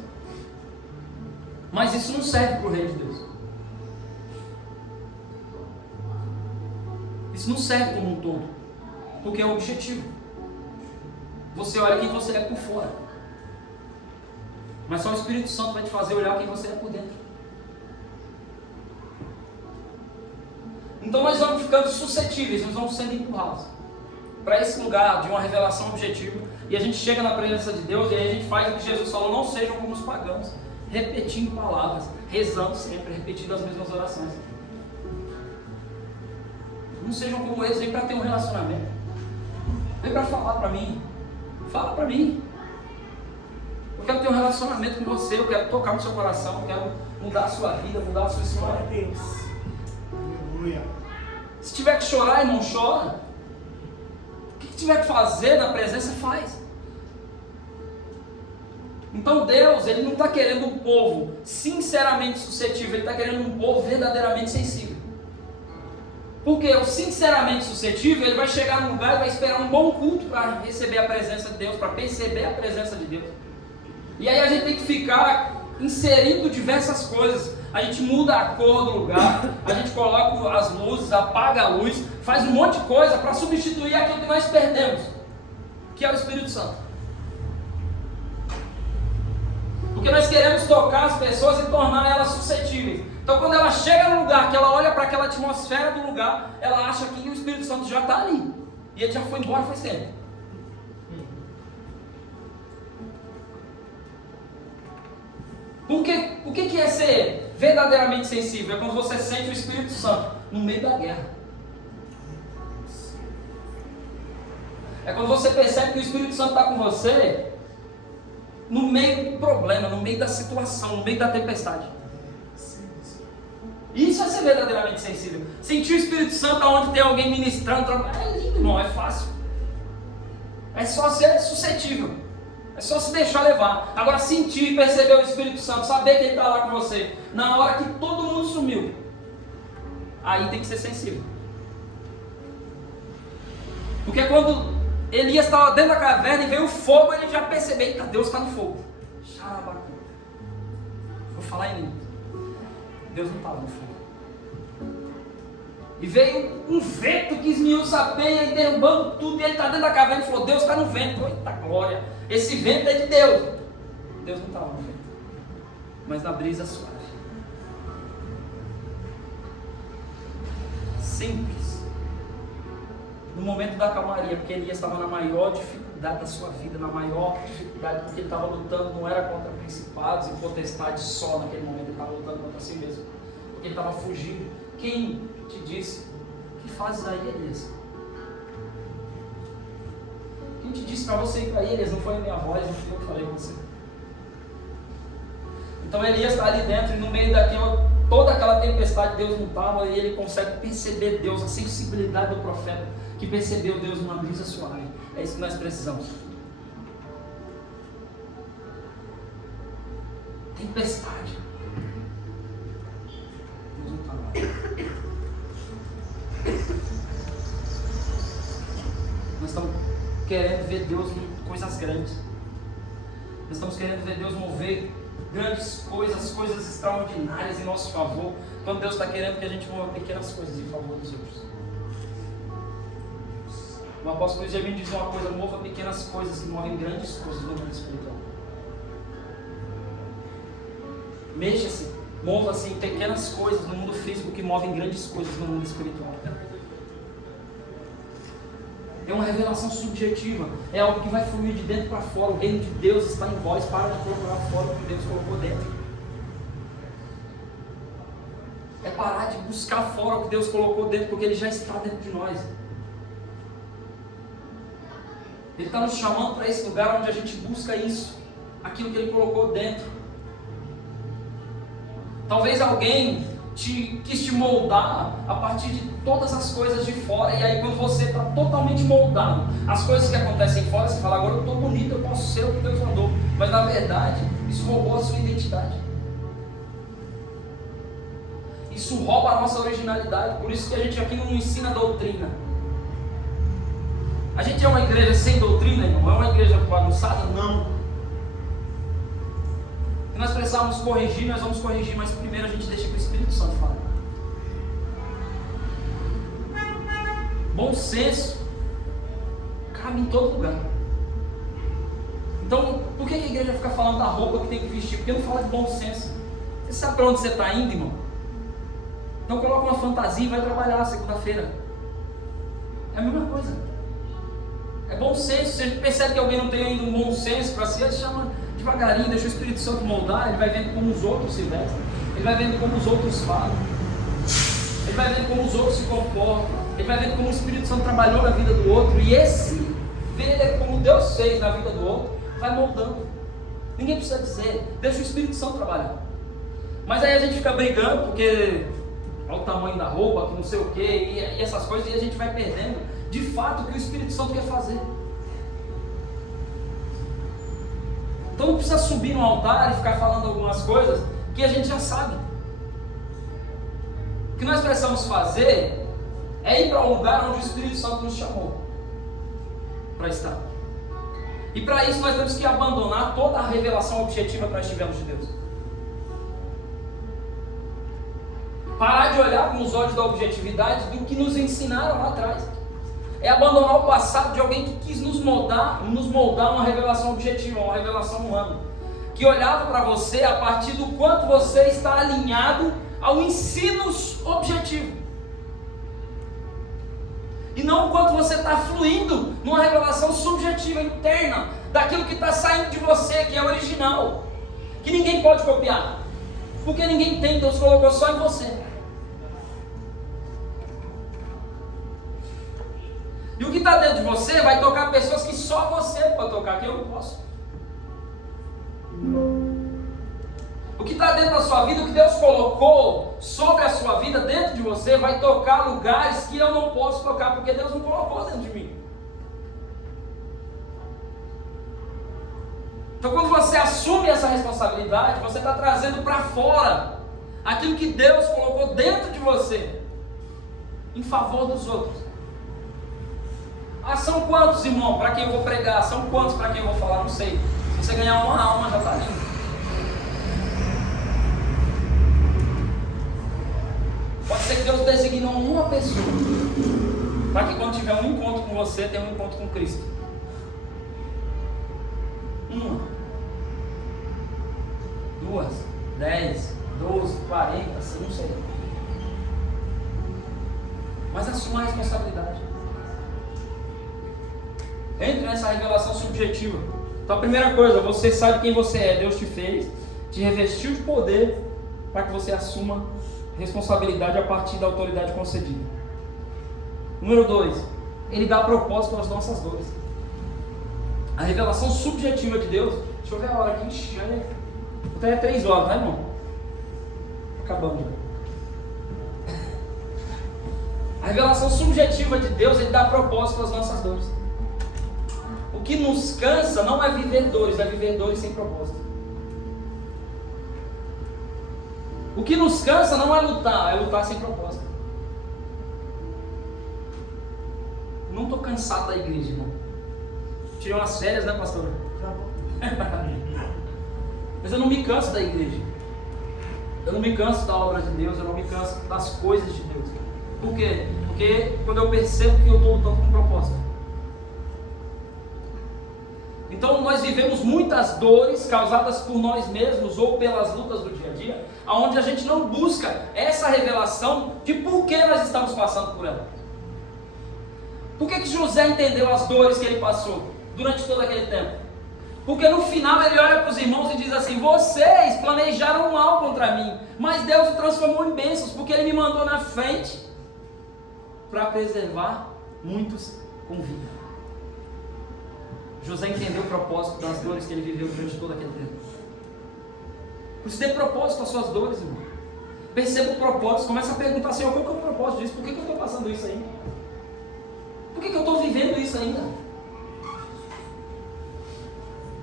Mas isso não serve para o reino de Deus. Isso não serve como um todo, porque é o objetivo. Você olha quem você é por fora, mas só o Espírito Santo vai te fazer olhar quem você é por dentro. Então nós vamos ficando suscetíveis, nós vamos sendo empurrados para esse lugar de uma revelação objetiva, e a gente chega na presença de Deus, e aí a gente faz o que Jesus falou: não sejam como os pagãos, repetindo palavras, rezando sempre, repetindo as mesmas orações. Não sejam como eles, vem para ter um relacionamento. Vem para falar para mim. Fala para mim. Eu quero ter um relacionamento com você, eu quero tocar no seu coração, eu quero mudar a sua vida, mudar a sua história. Deus. Aleluia. Se tiver que chorar, irmão, chora. O que tiver que fazer na presença, faz. Então Deus, Ele não está querendo um povo sinceramente suscetível, Ele está querendo um povo verdadeiramente sensível. Porque o sinceramente suscetível, ele vai chegar num lugar e vai esperar um bom culto para receber a presença de Deus, para perceber a presença de Deus. E aí a gente tem que ficar inserindo diversas coisas. A gente muda a cor do lugar, a gente coloca as luzes, apaga a luz, faz um monte de coisa para substituir aquilo que nós perdemos, que é o Espírito Santo. Porque nós queremos tocar as pessoas e tornar elas suscetíveis. Então quando ela chega no lugar, que ela olha para aquela atmosfera do lugar, ela acha que o Espírito Santo já está ali. E ele já foi embora faz tempo. O que é ser verdadeiramente sensível? É quando você sente o Espírito Santo no meio da guerra. É quando você percebe que o Espírito Santo está com você no meio do problema, no meio da situação, no meio da tempestade. Isso é ser verdadeiramente sensível. Sentir o Espírito Santo onde tem alguém ministrando, é lindo, irmão, é fácil. É só ser suscetível. É só se deixar levar. Agora sentir, perceber o Espírito Santo, saber que Ele está lá com você, na hora que todo mundo sumiu, aí tem que ser sensível. Porque quando Elias estava dentro da caverna e veio o fogo, ele já percebeu que Deus está no fogo. Vou falar em mim. Deus não estava no fogo. E veio um vento que esmiuça a penha e derrubando tudo. E ele está dentro da caverna e falou: Deus está no vento. Eita glória! Esse vento é de Deus. Deus não estava no vento, mas na brisa suave. Simples. No momento da calmaria, porque Elias estava na maior dificuldade da sua vida, na maior dificuldade, porque ele estava lutando, não era contra principados e potestades só naquele momento, ele estava lutando contra si mesmo, porque ele estava fugindo. Quem te disse? Que fazes aí, Elias? Quem te disse para você ir para Elias? Não foi a minha voz, não fui eu que falei com você. Então Elias está ali dentro e no meio daquela, toda aquela tempestade, Deus não estava, e ele consegue perceber Deus, a sensibilidade do profeta que percebeu Deus numa brisa suave. É isso que nós precisamos. Tempestade. Deus não está lá. Nós estamos querendo ver Deus em coisas grandes. Nós estamos querendo ver Deus mover grandes coisas, coisas extraordinárias em nosso favor, quando Deus está querendo que a gente mova pequenas coisas em favor dos outros. O apóstolo Luiz Germino diz uma coisa: mova pequenas coisas que movem grandes coisas no mundo espiritual. Mexa-se, mova-se em pequenas coisas no mundo físico que movem grandes coisas no mundo espiritual. É uma revelação subjetiva, é algo que vai fluir de dentro para fora. O reino de Deus está em vós, para de procurar fora o que Deus colocou dentro. É parar de buscar fora o que Deus colocou dentro, porque Ele já está dentro de nós. Ele está nos chamando para esse lugar onde a gente busca isso, aquilo que Ele colocou dentro. Talvez alguém quis te moldar a partir de todas as coisas de fora, e aí quando você está totalmente moldado, as coisas que acontecem fora, você fala: agora eu estou bonito, eu posso ser o que Deus mandou. Mas na verdade, isso roubou a sua identidade. Isso rouba a nossa originalidade. Por isso que a gente aqui não ensina doutrina. A gente é uma igreja sem doutrina, não é uma igreja bagunçada, não. Se nós precisarmos corrigir, nós vamos corrigir, mas primeiro a gente deixa que o Espírito Santo fale. Bom senso cabe em todo lugar. Então, por que a igreja fica falando da roupa que tem que vestir? Porque não fala de bom senso. Você sabe para onde você está indo, irmão? Então coloca uma fantasia e vai trabalhar segunda-feira. É a mesma coisa. É bom senso. Se a gente percebe que alguém não tem ainda um bom senso para si, ele chama devagarinho, deixa o Espírito Santo moldar. Ele vai vendo como os outros se vestem, ele vai vendo como os outros falam, ele vai vendo como os outros se comportam, ele vai vendo como o Espírito Santo trabalhou na vida do outro, e esse ver como Deus fez na vida do outro vai moldando. Ninguém precisa dizer, deixa o Espírito Santo trabalhar. Mas aí a gente fica brigando porque olha o tamanho da roupa, que não sei o que, e essas coisas, e a gente vai perdendo de fato o que o Espírito Santo quer fazer. Então não precisa subir no altar e ficar falando algumas coisas que a gente já sabe. O que nós precisamos fazer é ir para o lugar onde o Espírito Santo nos chamou para estar. E para isso nós temos que abandonar toda a revelação objetiva que nós tivemos de Deus. Parar de olhar com os olhos da objetividade do que nos ensinaram lá atrás. É abandonar o passado de alguém que quis nos moldar uma revelação objetiva, uma revelação humana. Que olhava para você a partir do quanto você está alinhado ao ensino objetivo. E não o quanto você está fluindo numa revelação subjetiva, interna, daquilo que está saindo de você, que é original. Que ninguém pode copiar. Porque ninguém tem, Deus colocou só em você. E o que está dentro de você vai tocar pessoas que só você pode tocar, que eu não posso. O que está dentro da sua vida, o que Deus colocou sobre a sua vida, dentro de você, vai tocar lugares que eu não posso tocar, porque Deus não colocou dentro de mim. Então quando você assume essa responsabilidade, você está trazendo para fora aquilo que Deus colocou dentro de você, em favor dos outros. Ah, são quantos, irmão, para quem eu vou pregar? São quantos para quem eu vou falar? Não sei. Se você ganhar uma alma, já está lindo. Pode ser que Deus designou uma pessoa para que quando tiver um encontro com você, tenha um encontro com Cristo. Uma, 2, 10, 12, 40, assim, não sei. Mas assuma a responsabilidade. Entre nessa revelação subjetiva. Então a primeira coisa, você sabe quem você é. Deus te fez, te revestiu de poder para que você assuma responsabilidade a partir da autoridade concedida. Número 2, Ele dá propósito às nossas dores. A revelação subjetiva de Deus. Deixa eu ver a hora aqui. Até 3 horas, tá, irmão? Acabando. A revelação subjetiva de Deus, Ele dá propósito às nossas dores. O que nos cansa não é viver dores, é viver dores sem propósito. O que nos cansa não é lutar sem propósito. Não estou cansado da igreja, irmão. Tirei umas férias, né, pastor? Mas eu não me canso da igreja. Eu não me canso da obra de Deus, eu não me canso das coisas de Deus. Por quê? Porque quando eu percebo que eu estou lutando com propósito. Então nós vivemos muitas dores causadas por nós mesmos ou pelas lutas do dia a dia, onde a gente não busca essa revelação de por que nós estamos passando por ela. Por que José entendeu as dores que ele passou durante todo aquele tempo? Porque no final ele olha para os irmãos e diz assim: vocês planejaram mal contra mim, mas Deus o transformou em bênçãos, porque Ele me mandou na frente para preservar muitos com vida. José entendeu o propósito das dores que ele viveu durante todo aquele tempo. Por isso dê propósito às suas dores, irmão. Perceba o propósito, começa a perguntar: Senhor, qual que é o propósito disso? Por que eu estou passando isso ainda? Por que eu estou vivendo isso ainda?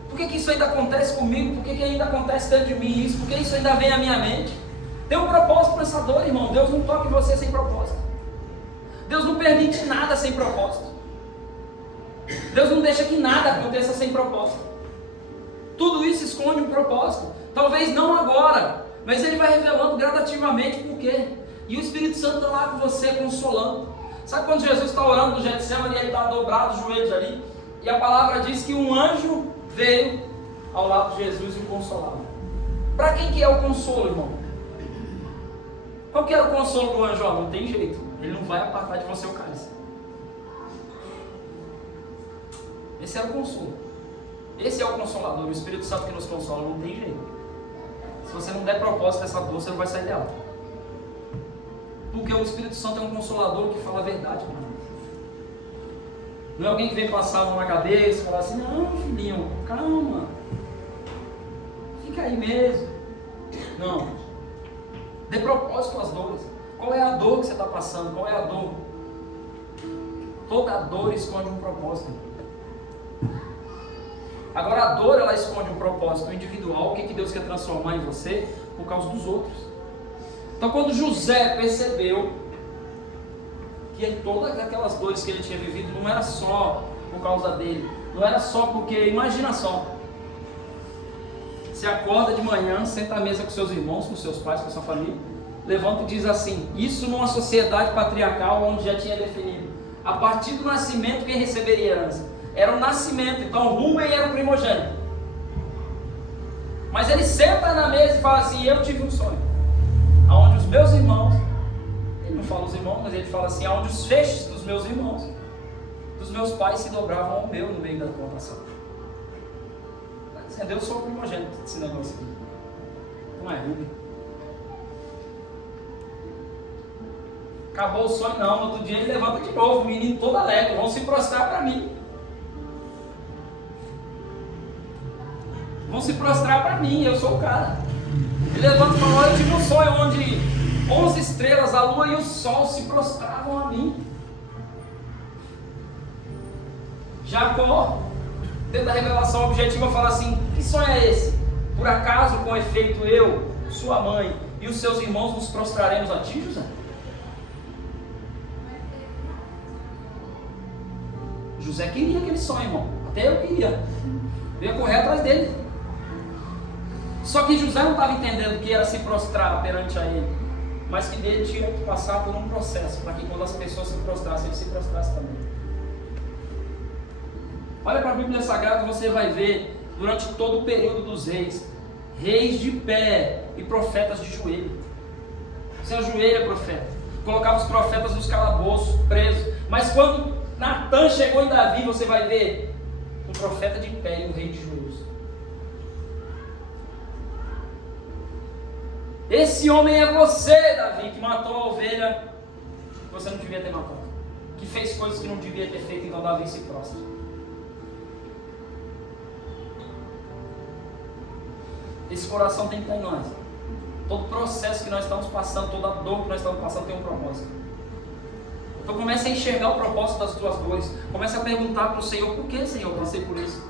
Por que isso ainda acontece comigo? Por que ainda acontece dentro de mim isso? Por que isso ainda vem à minha mente? Tem um propósito para essa dor, irmão. Deus não toca em você sem propósito. Deus não permite nada sem propósito. Deus não deixa que nada aconteça sem propósito. Tudo isso esconde um propósito. Talvez não agora, mas Ele vai revelando gradativamente por quê. E o Espírito Santo está lá com você, consolando. Sabe quando Jesus está orando no Getsemane e Ele está dobrado os joelhos ali? E a palavra diz que um anjo veio ao lado de Jesus e o consolava. Para quem que é o consolo, irmão? Qual que era o consolo do anjo? Não tem jeito. Ele não vai apartar de você o cálice. Esse era o consolo. Esse é o consolador, o Espírito Santo que nos consola. Não tem jeito. Se você não der propósito dessa dor, você não vai sair dela. Porque o Espírito Santo é um consolador que fala a verdade para nós. Não é alguém que vem passar a mão na cabeça e falar assim: não, filhinho, calma. Fica aí mesmo. Não. Dê propósito às dores. Qual é a dor que você está passando? Qual é a dor? Toda dor esconde um propósito. Agora a dor, ela esconde um propósito individual. O que Deus quer transformar em você por causa dos outros. Então quando José percebeu que todas aquelas dores que ele tinha vivido não era só por causa dele, não era só porque, imagina só, você acorda de manhã, senta à mesa com seus irmãos, com seus pais, com sua família, levanta e diz assim, isso numa sociedade patriarcal onde já tinha definido, a partir do nascimento quem receberia herança? Era o nascimento, então Rubem era o primogênito. Mas ele senta na mesa e fala assim, eu tive um sonho, onde os meus irmãos, ele não fala os irmãos, mas ele fala assim, onde os feixes dos meus irmãos, dos meus pais se dobravam ao meu no meio da plantação. Eu sou o primogênito desse negócio aqui. Não é Rubem. Acabou o sonho, não. No outro dia ele levanta de novo, o menino todo alegre. Vão se prostrar para mim. Vão se prostrar para mim, eu sou o cara. Ele levanta e fala, eu tive um sonho onde 11 estrelas, a lua e o sol se prostravam a mim. Jacó, dentro da revelação objetiva, fala assim, que sonho é esse? Por acaso, com efeito, eu, sua mãe e os seus irmãos nos prostraremos a ti, José? José queria aquele sonho, irmão. Até eu queria. Eu ia correr atrás dele. Só que José não estava entendendo que era se prostrar perante a ele, mas que ele tinha que passar por um processo, para que quando as pessoas se prostrassem, ele se prostrasse também. Olha para a Bíblia Sagrada, você vai ver, durante todo o período dos reis, reis de pé e profetas de joelho. Você ajoelha, profeta. Colocava os profetas nos calabouços, presos. Mas quando Natan chegou em Davi, você vai ver um profeta de pé e um rei de joelhos. Esse homem é você, Davi, que matou a ovelha que você não devia ter matado, que fez coisas que não devia ter feito, então Davi se prostra. Esse coração tem que estar em nós. Todo processo que nós estamos passando, toda dor que nós estamos passando tem um propósito. Então comece a enxergar o propósito das tuas dores. Comece a perguntar para o Senhor, por que, Senhor, eu passei por isso?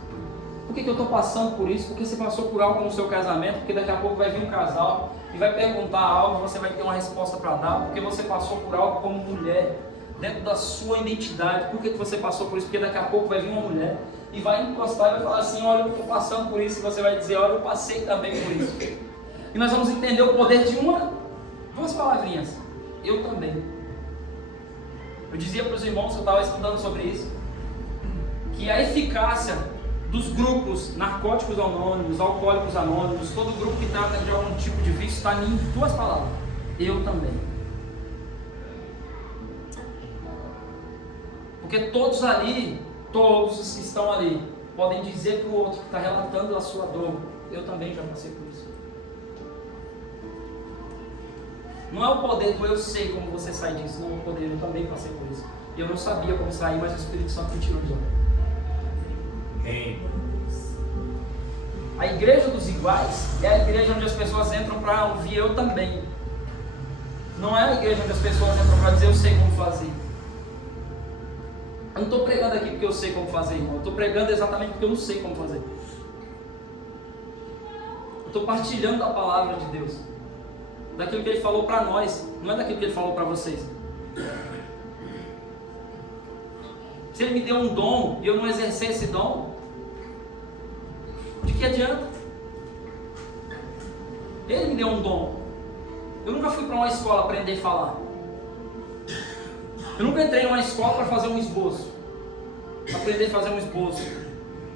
Por que eu estou passando por isso? Por que você passou por algo no seu casamento? Porque daqui a pouco vai vir um casal e vai perguntar algo, você vai ter uma resposta para dar. Porque você passou por algo como mulher, dentro da sua identidade. Por que você passou por isso? Porque daqui a pouco vai vir uma mulher e vai encostar e vai falar assim, olha, eu estou passando por isso. E você vai dizer, olha, eu passei também por isso. E nós vamos entender o poder de duas palavrinhas. Eu também. Eu dizia para os irmãos, eu estava estudando sobre isso, que a eficácia dos grupos narcóticos anônimos, alcoólicos anônimos, todo grupo que trata de algum tipo de vício está em duas palavras. Eu também. Porque todos ali, todos os que estão ali, podem dizer para o outro que está relatando a sua dor, eu também já passei por isso. Não é o poder do eu sei como você sai disso, não é o poder, eu também passei por isso. Eu não sabia como sair, mas o Espírito Santo me tirou de lá. A igreja dos iguais é a igreja onde as pessoas entram para ouvir eu também. Não é a igreja onde as pessoas entram para dizer eu sei como fazer. Eu não estou pregando aqui porque eu sei como fazer, irmão. Eu estou pregando exatamente porque eu não sei como fazer. Eu estou partilhando a palavra de Deus, daquilo que Ele falou para nós, não é daquilo que Ele falou para vocês. Se Ele me deu um dom e eu não exercer esse dom, de que adianta? Ele me deu um dom. Eu nunca fui para uma escola aprender a falar. Eu nunca entrei numa escola para fazer um esboço, aprender a fazer um esboço.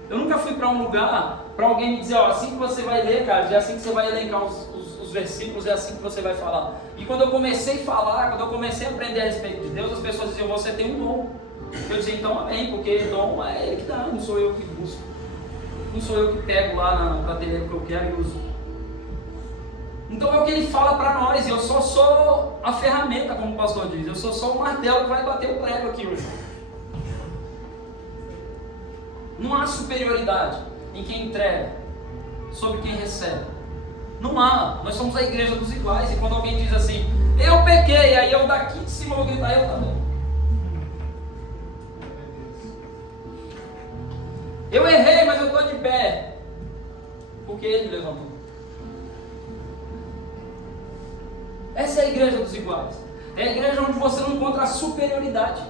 Eu nunca fui para um lugar para alguém me dizer, ó, assim que você vai ler, cara, é assim que você vai elencar os versículos, é assim que você vai falar. E quando eu comecei a falar, quando eu comecei a aprender a respeito de Deus, as pessoas diziam, você tem um dom. Eu dizia, então amém, porque dom é Ele que dá, não sou eu que busco. Não sou eu que pego lá na prateleira que eu quero e uso. Então é o que Ele fala para nós, eu só sou a ferramenta, como o pastor diz, eu sou só o martelo que vai bater o prego aqui hoje. Não há superioridade em quem entrega. sobre quem recebe. Não há, nós somos a igreja dos iguais. E quando alguém diz assim, eu pequei, aí eu daqui de cima vou gritar, eu também. Eu errei, mas eu estou de pé, porque ele me levantou. Essa é a igreja dos iguais. É a igreja onde você não encontra a superioridade.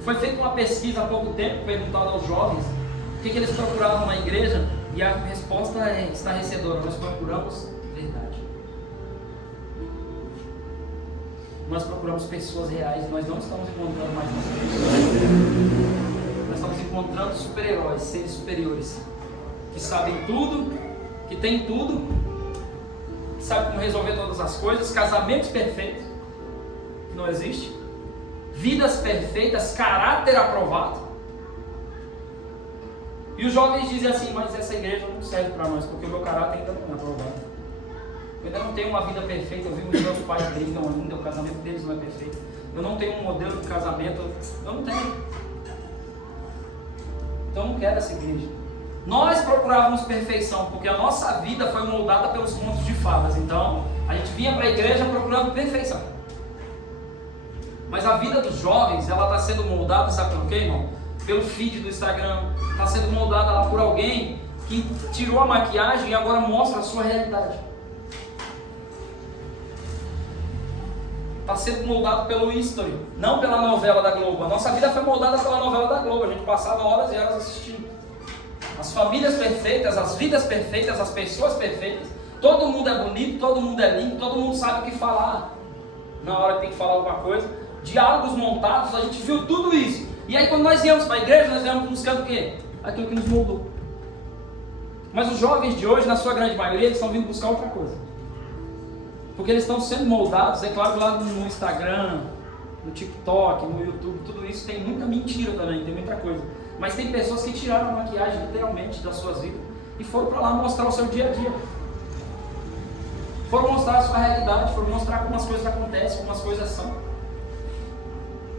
Foi feita uma pesquisa há pouco tempo, perguntado aos jovens o que eles procuravam na igreja, e a resposta é estarrecedora: nós procuramos verdade. Nós procuramos pessoas reais, nós não estamos encontrando mais pessoas. Nós estamos encontrando super-heróis, seres superiores, que sabem tudo, que têm tudo, que sabem como resolver todas as coisas, casamentos perfeitos, que não existe, vidas perfeitas, caráter aprovado. E os jovens dizem assim, mas essa igreja não serve para nós, porque o meu caráter ainda não é aprovado. Eu ainda não tenho uma vida perfeita, eu vi os meus pais brigam ainda, o casamento deles não é perfeito. Eu não tenho um modelo de casamento, eu não tenho. Então eu não quero essa igreja. Nós procurávamos perfeição, porque a nossa vida foi moldada pelos contos de fadas. Então a gente vinha para a igreja procurando perfeição. Mas a vida dos jovens, ela está sendo moldada, sabe por quê, irmão? Pelo feed do Instagram. Está sendo moldada lá por alguém que tirou a maquiagem e agora mostra a sua realidade. Está sendo moldado pelo history, não pela novela da Globo. A nossa vida foi moldada pela novela da Globo. A gente passava horas e horas assistindo. As famílias perfeitas, as vidas perfeitas, as pessoas perfeitas. Todo mundo é bonito, todo mundo é lindo, todo mundo sabe o que falar na hora que tem que falar alguma coisa. Diálogos montados, a gente viu tudo isso. E aí quando nós íamos para a igreja, nós íamos buscando o quê? Aquilo que nos moldou. Mas os jovens de hoje, na sua grande maioria, eles estão vindo buscar outra coisa. Porque eles estão sendo moldados, é claro, lá no Instagram, no TikTok, no YouTube, tudo isso tem muita mentira também, tem muita coisa. Mas tem pessoas que tiraram a maquiagem literalmente das suas vidas e foram para lá mostrar o seu dia a dia. Foram mostrar a sua realidade, foram mostrar como as coisas acontecem, como as coisas são.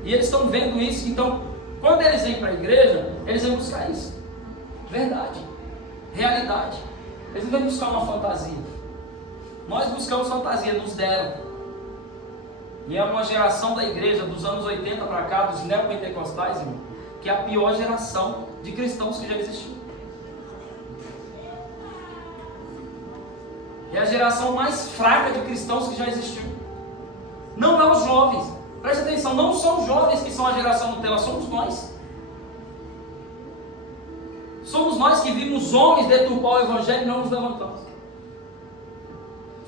E eles estão vendo isso, então quando eles vêm para a igreja, eles vêm buscar isso. Verdade, realidade. Eles não vêm buscar uma fantasia. Nós buscamos fantasia, nos deram. E é uma geração da igreja dos anos 80 para cá, dos neopentecostais, irmão, que é a pior geração de cristãos que já existiu. É a geração mais fraca de cristãos que já existiu. Não é os jovens. Preste atenção, não são os jovens que são a geração Nutella, somos nós. Somos nós que vimos homens deturpar o evangelho e não nos levantamos.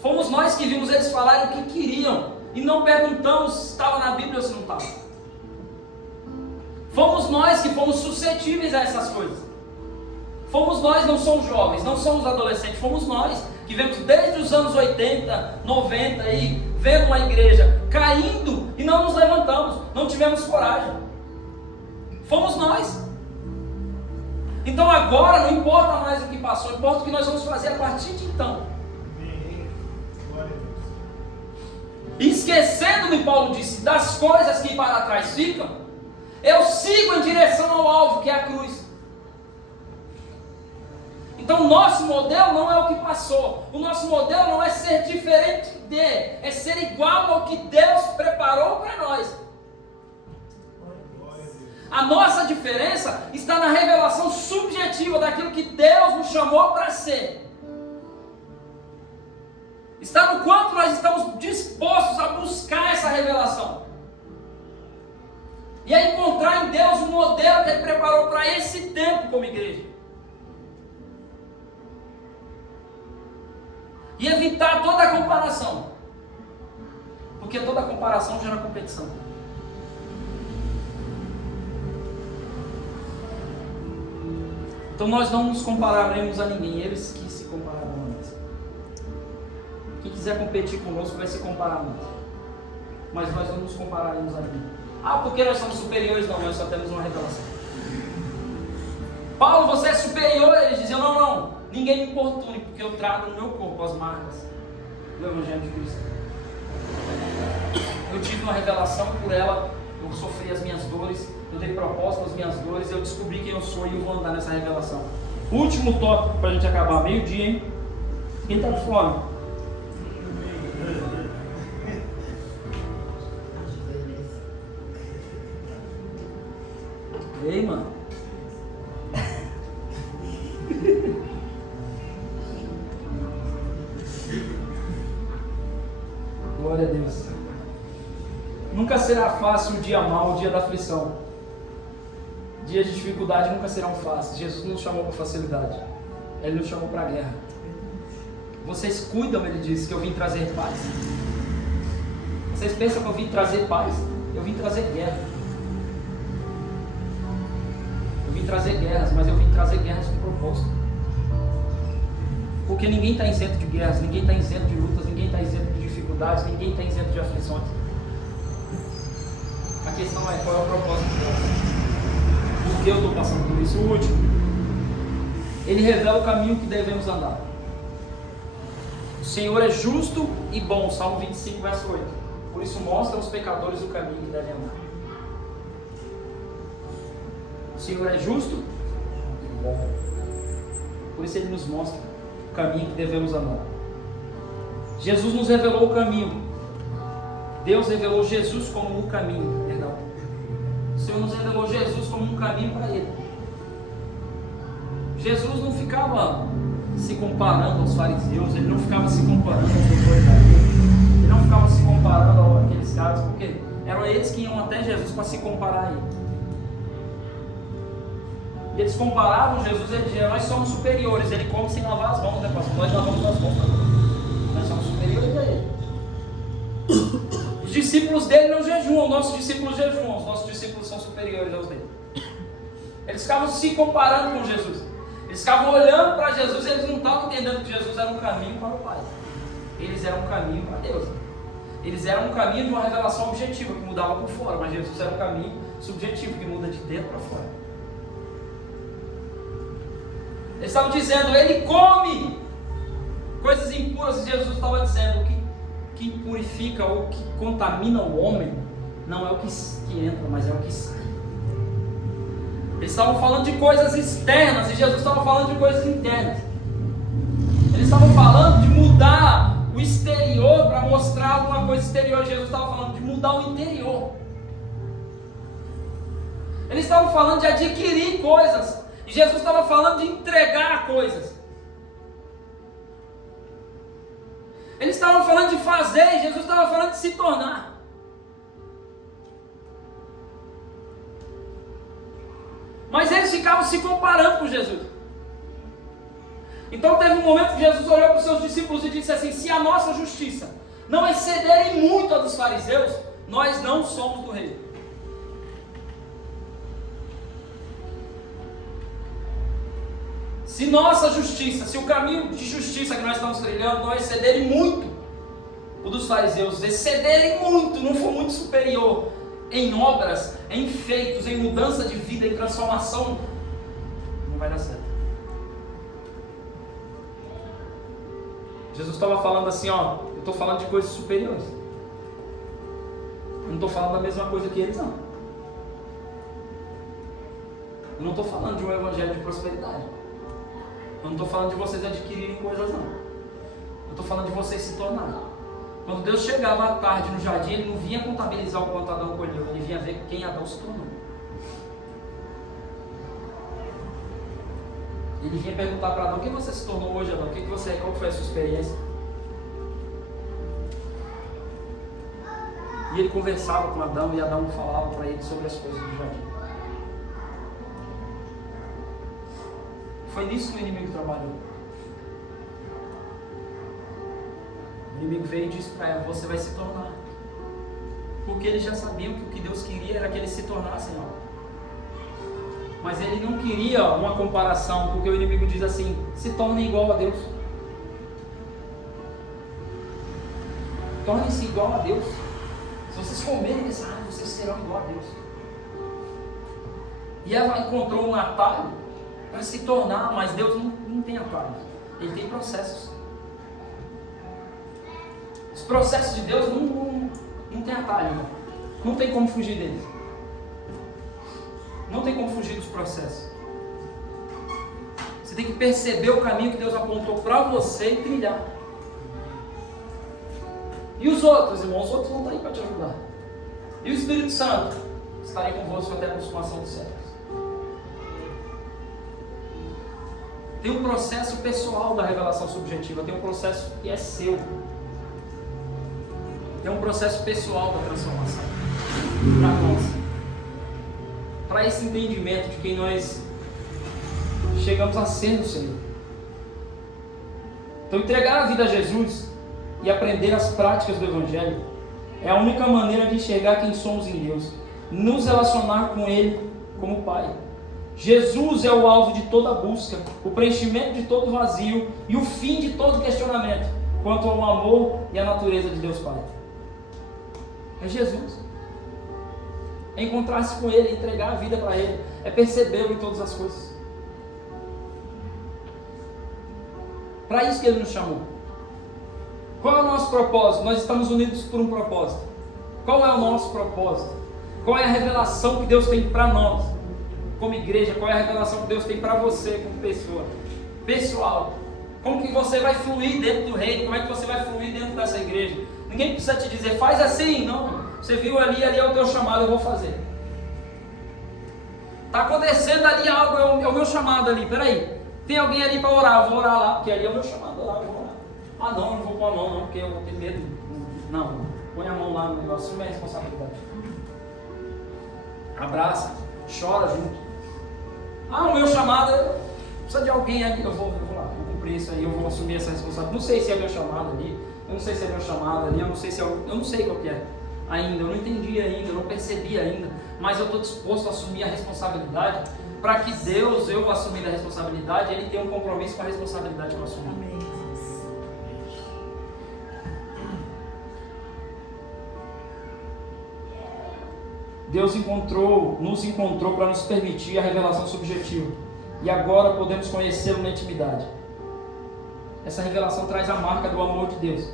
Fomos nós que vimos eles falarem o que queriam e não perguntamos se estava na Bíblia ou se não estava. Fomos nós que fomos suscetíveis a essas coisas. Fomos nós, não somos jovens, não somos adolescentes, fomos nós que vemos desde os anos 80, 90 aí, vendo uma igreja caindo e não nos levantamos, não tivemos coragem. Fomos nós. Então agora não importa mais o que passou, importa o que nós vamos fazer a partir de então. Esquecendo-me, Paulo disse, das coisas que para trás ficam, eu sigo em direção ao alvo, que é a cruz. Então o nosso modelo não é o que passou, o nosso modelo não é ser diferente de, é ser igual ao que Deus preparou para nós. A nossa diferença está na revelação subjetiva daquilo que Deus nos chamou para ser. Está no quanto nós estamos dispostos a buscar essa revelação. E a encontrar em Deus um modelo que Ele preparou para esse tempo como igreja. E evitar toda a comparação. Porque toda comparação gera competição. Então nós não nos compararemos a ninguém, eles que se compararão a nós. Quem quiser competir conosco vai se comparar a nós. Mas nós não nos compararemos a ninguém. Ah, porque nós somos superiores? Não, nós só temos uma revelação. Paulo, você é superior? Eles diziam, não, ninguém me importune, porque eu trago no meu corpo as marcas do Evangelho de Cristo. Eu tive uma revelação, por ela eu sofri as minhas dores, eu dei propósito às minhas dores, eu descobri quem eu sou e eu vou andar nessa revelação. Último tópico para a gente acabar, meio-dia, hein? Quem está com fome? Ei, mano. Glória a Deus. Nunca será fácil o dia mau, o dia da aflição. Dias de dificuldade nunca serão fáceis. Jesus não nos chamou para facilidade. Ele nos chamou para a guerra. Vocês cuidam, ele disse, que eu vim trazer paz. Vocês pensam que eu vim trazer paz? Eu vim trazer guerra. Eu vim trazer guerras, mas eu vim trazer guerras com propósito. Porque ninguém está isento de guerras, ninguém está isento de lutas, ninguém está isento de dificuldades, ninguém está isento de aflições. A questão é, qual é o propósito de Deus? Por que eu estou passando por isso? O último, ele revela o caminho que devemos andar. O Senhor é justo e bom, Salmo 25, verso 8. Por isso mostra aos pecadores o caminho que devem andar. O Senhor é justo e bom. Por isso ele nos mostra o caminho que devemos andar. Jesus nos revelou o caminho. Deus revelou Jesus como o caminho. Perdão. O Senhor nos revelou Jesus como um caminho para Ele. Jesus não ficava se comparando aos fariseus, Ele não ficava se comparando aos autoridades, Ele não ficava se comparando àqueles caras, porque eram eles que iam até Jesus para se comparar a Ele. E eles comparavam Jesus, eles diziam, nós somos superiores. Ele come sem lavar as mãos, né, pastor? Nós lavamos as mãos, nós somos superiores a Ele. Os discípulos dele não jejuam, nossos discípulos jejuam, os nossos discípulos são superiores aos dele. Eles ficavam se comparando com Jesus, eles ficavam olhando para Jesus e eles não estavam entendendo que Jesus era um caminho para o Pai. Eles eram um caminho para Deus. Eles eram um caminho de uma revelação objetiva que mudava por fora, mas Jesus era um caminho subjetivo que muda de dentro para fora. Eles estavam dizendo, ele come coisas impuras, e Jesus estava dizendo que purifica ou que contamina o homem não é o que entra, mas é o que sai. Eles estavam falando de coisas externas e Jesus estava falando de coisas internas. Eles estavam falando de mudar o exterior para mostrar alguma coisa exterior. Jesus estava falando de mudar o interior. Eles estavam falando de adquirir coisas e Jesus estava falando de entregar coisas. Eles estavam falando de fazer, Jesus estava falando de se tornar. Mas eles ficavam se comparando com Jesus. Então teve um momento que Jesus olhou para os seus discípulos e disse assim, se a nossa justiça não excederem muito a dos fariseus, nós não somos do reino. Se nossa justiça, se o caminho de justiça que nós estamos trilhando não excederem muito o dos fariseus, excederem muito, não for muito superior em obras, em feitos, em mudança de vida, em transformação, não vai dar certo. Jesus estava falando assim, ó, eu estou falando de coisas superiores. Eu não estou falando da mesma coisa que eles, não. Eu não estou falando de um evangelho de prosperidade. Eu não estou falando de vocês adquirirem coisas, não. Eu estou falando de vocês se tornarem. Quando Deus chegava à tarde no jardim, Ele não vinha contabilizar o quanto Adão colheu, Ele vinha ver quem Adão se tornou. Ele vinha perguntar para Adão, quem você se tornou hoje, Adão? Qual foi a sua experiência? E ele conversava com Adão e Adão falava para ele sobre as coisas do jardim. Foi nisso que o inimigo trabalhou. O inimigo veio e disse para ela, você vai se tornar. Porque eles já sabiam que o que Deus queria era que eles se tornassem algo. Mas ele não queria uma comparação, porque o inimigo diz assim, se tornem igual a Deus. Tornem-se igual a Deus. Se vocês comerem essa árvore, vocês serão igual a Deus. E ela encontrou um atalho para se tornar, mas Deus não tem atalho. Ele tem processos. Os processos de Deus não tem atalho. Não tem como fugir deles. Não tem como fugir dos processos. Você tem que perceber o caminho que Deus apontou para você e trilhar. E os outros, irmãos? Os outros vão estar aí para te ajudar. E o Espírito Santo? Estarei convosco até a consumação dos séculos. Tem um processo pessoal da revelação subjetiva, tem um processo que é seu. Tem um processo pessoal da transformação para nós. Para esse entendimento de quem nós chegamos a ser no Senhor. Então, entregar a vida a Jesus e aprender as práticas do Evangelho é a única maneira de enxergar quem somos em Deus, nos relacionar com Ele como Pai. Jesus é o alvo de toda busca, o preenchimento de todo vazio e o fim de todo questionamento quanto ao amor e à natureza de Deus Pai. É Jesus. É encontrar-se com Ele, entregar a vida para Ele, é percebê-lo em todas as coisas. Para isso que Ele nos chamou. Qual é o nosso propósito? Nós estamos unidos por um propósito. Qual é o nosso propósito? Qual é a revelação que Deus tem para nós, como igreja? Qual é a revelação que Deus tem para você, como pessoa? Pessoal, como que você vai fluir dentro do reino? Como é que você vai fluir dentro dessa igreja? Ninguém precisa te dizer, faz assim, não. Você viu ali é o teu chamado, eu vou fazer. Está acontecendo ali algo, é o meu chamado ali, peraí. Tem alguém ali para orar, eu vou orar lá, porque ali é o meu chamado, orar, eu vou orar. Ah não, eu não vou pôr a mão não, porque eu vou ter medo. Não, põe a mão lá no negócio, assume a responsabilidade. Abraça, chora junto. Ah, o meu chamado, precisa de alguém ali, eu vou lá, vou cumprir isso aí, eu vou assumir essa responsabilidade. Não sei se é meu chamado ali, eu não sei se é meu chamado ali, eu não sei se eu não sei qual que é ainda, eu não entendi ainda, eu não percebi ainda, mas eu estou disposto a assumir a responsabilidade, para que Deus, eu assumir a responsabilidade, Ele tenha um compromisso com a responsabilidade que eu assumi. Amém. Deus nos encontrou para nos permitir a revelação subjetiva. E agora podemos conhecê-lo na intimidade. Essa revelação traz a marca do amor de Deus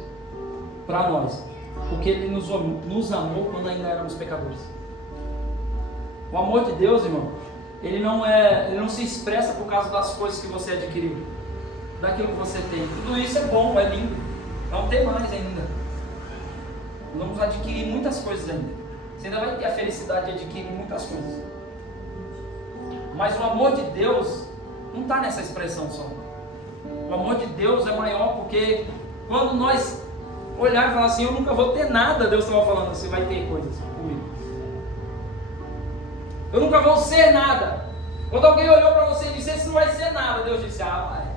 para nós. Porque Ele nos amou quando ainda éramos pecadores. O amor de Deus, irmão, ele não se expressa por causa das coisas que você adquiriu, daquilo que você tem. Tudo isso é bom, é lindo. Vamos ter mais ainda. Vamos adquirir muitas coisas ainda. Você ainda vai ter a felicidade de adquirir muitas coisas. Mas o amor de Deus não está nessa expressão só. O amor de Deus é maior porque quando nós olhar e falar assim, eu nunca vou ter nada, Deus estava falando, você vai ter coisas comigo. Eu nunca vou ser nada. Quando alguém olhou para você e disse, esse não vai ser nada, Deus disse, vai.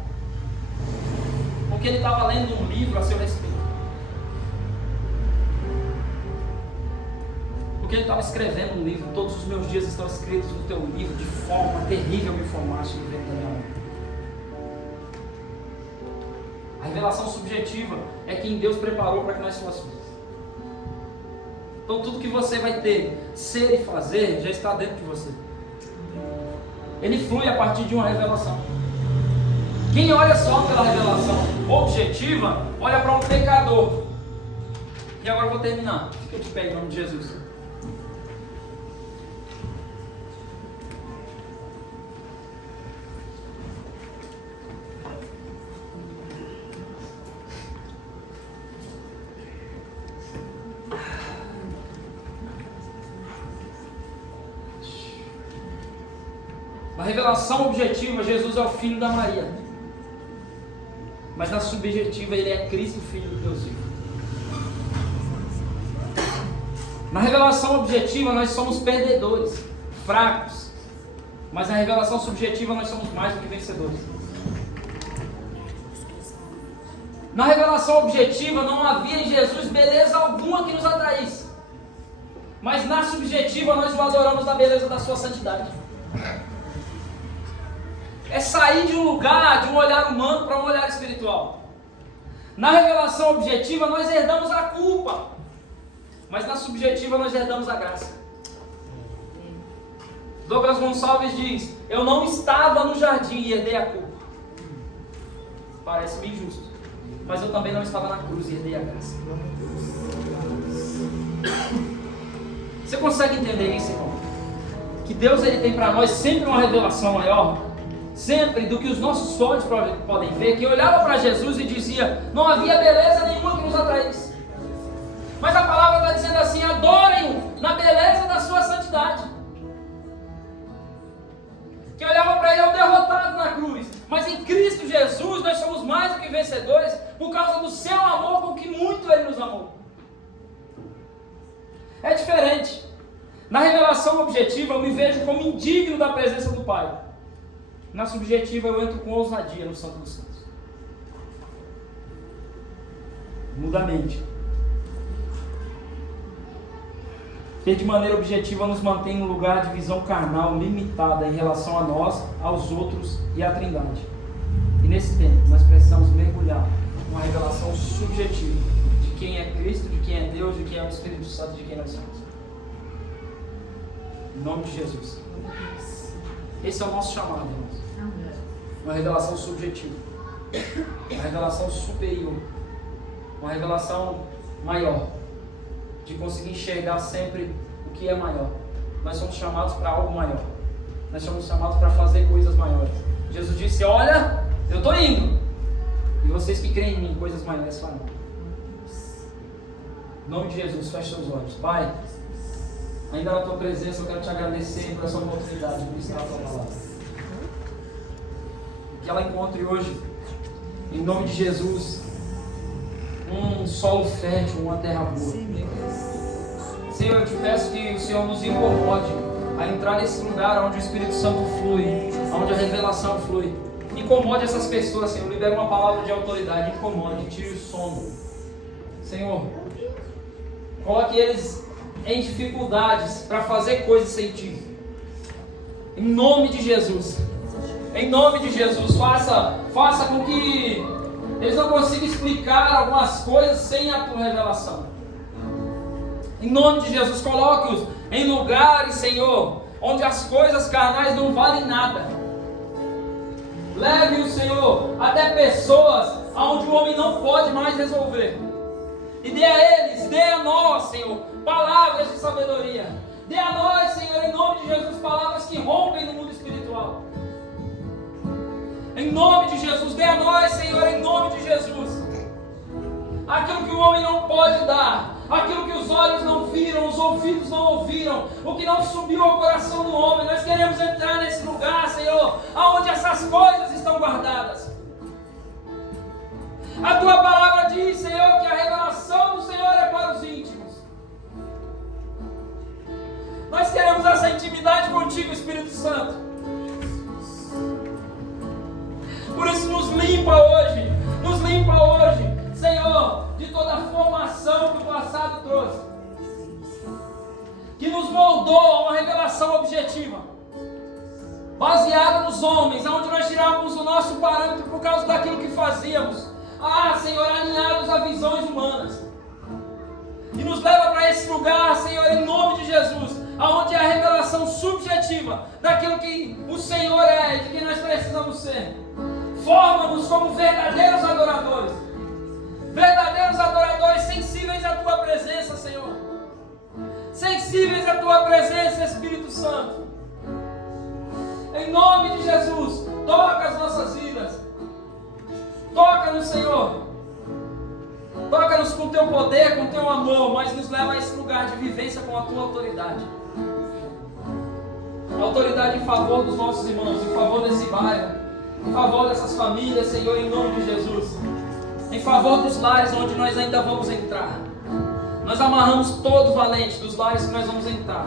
Porque Ele estava lendo um livro a seu respeito. Porque Ele estava escrevendo um livro, todos os meus dias estão escritos no teu livro, de forma terrível me formaste no ventre da minha mãe. A revelação subjetiva é quem Deus preparou para que nós fôssemos. Então tudo que você vai ter, ser e fazer, já está dentro de você. Ele flui a partir de uma revelação. Quem olha só pela revelação objetiva, olha para um pecador. E agora eu vou terminar. Fica de pé em nome de Jesus. Na revelação objetiva, Jesus é o filho da Maria. Mas na subjetiva, Ele é Cristo, Filho do Deus vivo. Na revelação objetiva, nós somos perdedores, fracos. Mas na revelação subjetiva, nós somos mais do que vencedores. Na revelação objetiva, não havia em Jesus beleza alguma que nos atraísse. Mas na subjetiva, nós o adoramos na beleza da sua santidade. É sair de um lugar, de um olhar humano para um olhar espiritual. Na revelação objetiva, nós herdamos a culpa. Mas na subjetiva, nós herdamos a graça. Douglas Gonçalves diz, eu não estava no jardim e herdei a culpa. Parece-me injusto. Mas eu também não estava na cruz e herdei a graça. Você consegue entender isso, irmão? Que Deus ele tem para nós sempre uma revelação maior. sempre do que os nossos olhos podem ver, que olhava para Jesus e dizia, não havia beleza nenhuma que nos atraísse. Mas a palavra está dizendo assim, adorem-o na beleza da sua santidade. Que olhava para ele o derrotado na cruz, mas em Cristo Jesus nós somos mais do que vencedores, por causa do seu amor com que muito ele nos amou. É diferente. Na revelação objetiva eu me vejo como indigno da presença do Pai. Na subjetiva eu entro com ousadia no Santo dos Santos. Muda a mente. Porque de maneira objetiva nos mantém no lugar de visão carnal limitada em relação a nós, aos outros e à Trindade. E nesse tempo nós precisamos mergulhar numa revelação subjetiva de quem é Cristo, de quem é Deus, de quem é o Espírito Santo, de quem nós somos. Em nome de Jesus. Esse é o nosso chamado, irmãos. Uma revelação subjetiva. Uma revelação superior. Uma revelação maior. De conseguir enxergar sempre o que é maior. Nós somos chamados para algo maior. Nós somos chamados para fazer coisas maiores. Jesus disse, olha, eu estou indo. E vocês que creem em mim, coisas maiores farão. Em nome de Jesus, feche seus olhos. Pai, ainda na tua presença eu quero te agradecer por essa oportunidade de ministrar a tua palavra. Que ela encontre hoje, em nome de Jesus, um solo fértil, uma terra boa. Senhor, eu te peço que o Senhor nos incomode a entrar nesse lugar onde o Espírito Santo flui, onde a revelação flui. Incomode essas pessoas, Senhor. Libera uma palavra de autoridade. Incomode, tire o sono. Senhor, coloque eles em dificuldades para fazer coisas sem ti. Em nome de Jesus. Em nome de Jesus, faça com que eles não consigam explicar algumas coisas sem a tua revelação. Em nome de Jesus, coloque-os em lugares, Senhor, onde as coisas carnais não valem nada. Leve-os, Senhor, até pessoas onde o homem não pode mais resolver. E dê a eles, dê a nós, Senhor, palavras de sabedoria. Dê a nós, Senhor, em nome de Jesus, palavras que rompem no mundo espiritual. Em nome de Jesus, dê a nós, Senhor, em nome de Jesus, aquilo que o homem não pode dar, aquilo que os olhos não viram, os ouvidos não ouviram, o que não subiu ao coração do homem. Nós queremos entrar nesse lugar, Senhor, aonde essas coisas estão guardadas. A tua palavra diz, Senhor, que a revelação do Senhor é para os íntimos. Nós queremos essa intimidade contigo, Espírito Santo. Por isso nos limpa hoje, Senhor, de toda a formação que o passado trouxe, que nos moldou a uma revelação objetiva, baseada nos homens, onde nós tirávamos o nosso parâmetro por causa daquilo que fazíamos, Senhor, alinhados a visões humanas, e nos leva para esse lugar, Senhor, em nome de Jesus, aonde é a revelação subjetiva daquilo que o Senhor é e de quem nós precisamos ser. Forma-nos como verdadeiros adoradores sensíveis à tua presença, Senhor, sensíveis à tua presença, Espírito Santo. Em nome de Jesus, toca as nossas vidas, toca-nos, Senhor, toca-nos com teu poder, com teu amor, mas nos leva a esse lugar de vivência com a tua autoridade. Autoridade em favor dos nossos irmãos, em favor desse bairro, em favor dessas famílias, Senhor, em nome de Jesus. Em favor dos lares onde nós ainda vamos entrar. Nós amarramos todo valente dos lares que nós vamos entrar.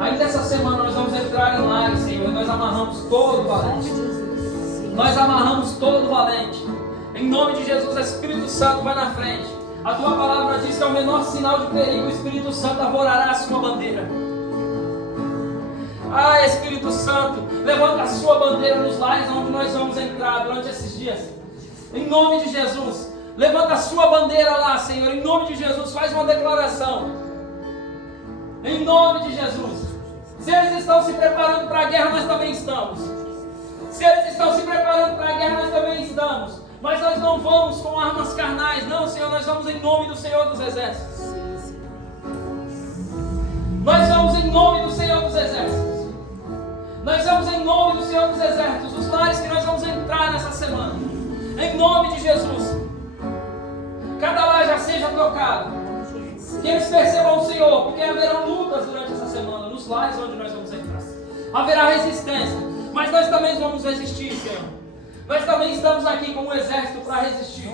Ainda essa semana nós vamos entrar em lares, Senhor, e nós amarramos todo valente. Nós amarramos todo valente. Em nome de Jesus, Espírito Santo, vai na frente. A tua palavra diz que ao menor sinal de perigo, o Espírito Santo arvorará a sua bandeira. Espírito Santo, levanta a sua bandeira nos lares onde nós vamos entrar durante esses dias. Em nome de Jesus, levanta a sua bandeira lá, Senhor. Em nome de Jesus, faz uma declaração. Em nome de Jesus. Se eles estão se preparando para a guerra, nós também estamos. Se eles estão se preparando para a guerra, nós também estamos. Mas nós não vamos com armas carnais, não, Senhor. Nós vamos em nome do Senhor dos Exércitos. Nós vamos em nome do Senhor dos Exércitos. Nós vamos, em nome do Senhor dos Exércitos, os lares que nós vamos entrar nessa semana, em nome de Jesus, cada lar já seja tocado, que eles percebam o Senhor, porque haverão lutas durante essa semana, nos lares onde nós vamos entrar, haverá resistência, mas nós também vamos resistir, Senhor. Nós também estamos aqui como um exército para resistir.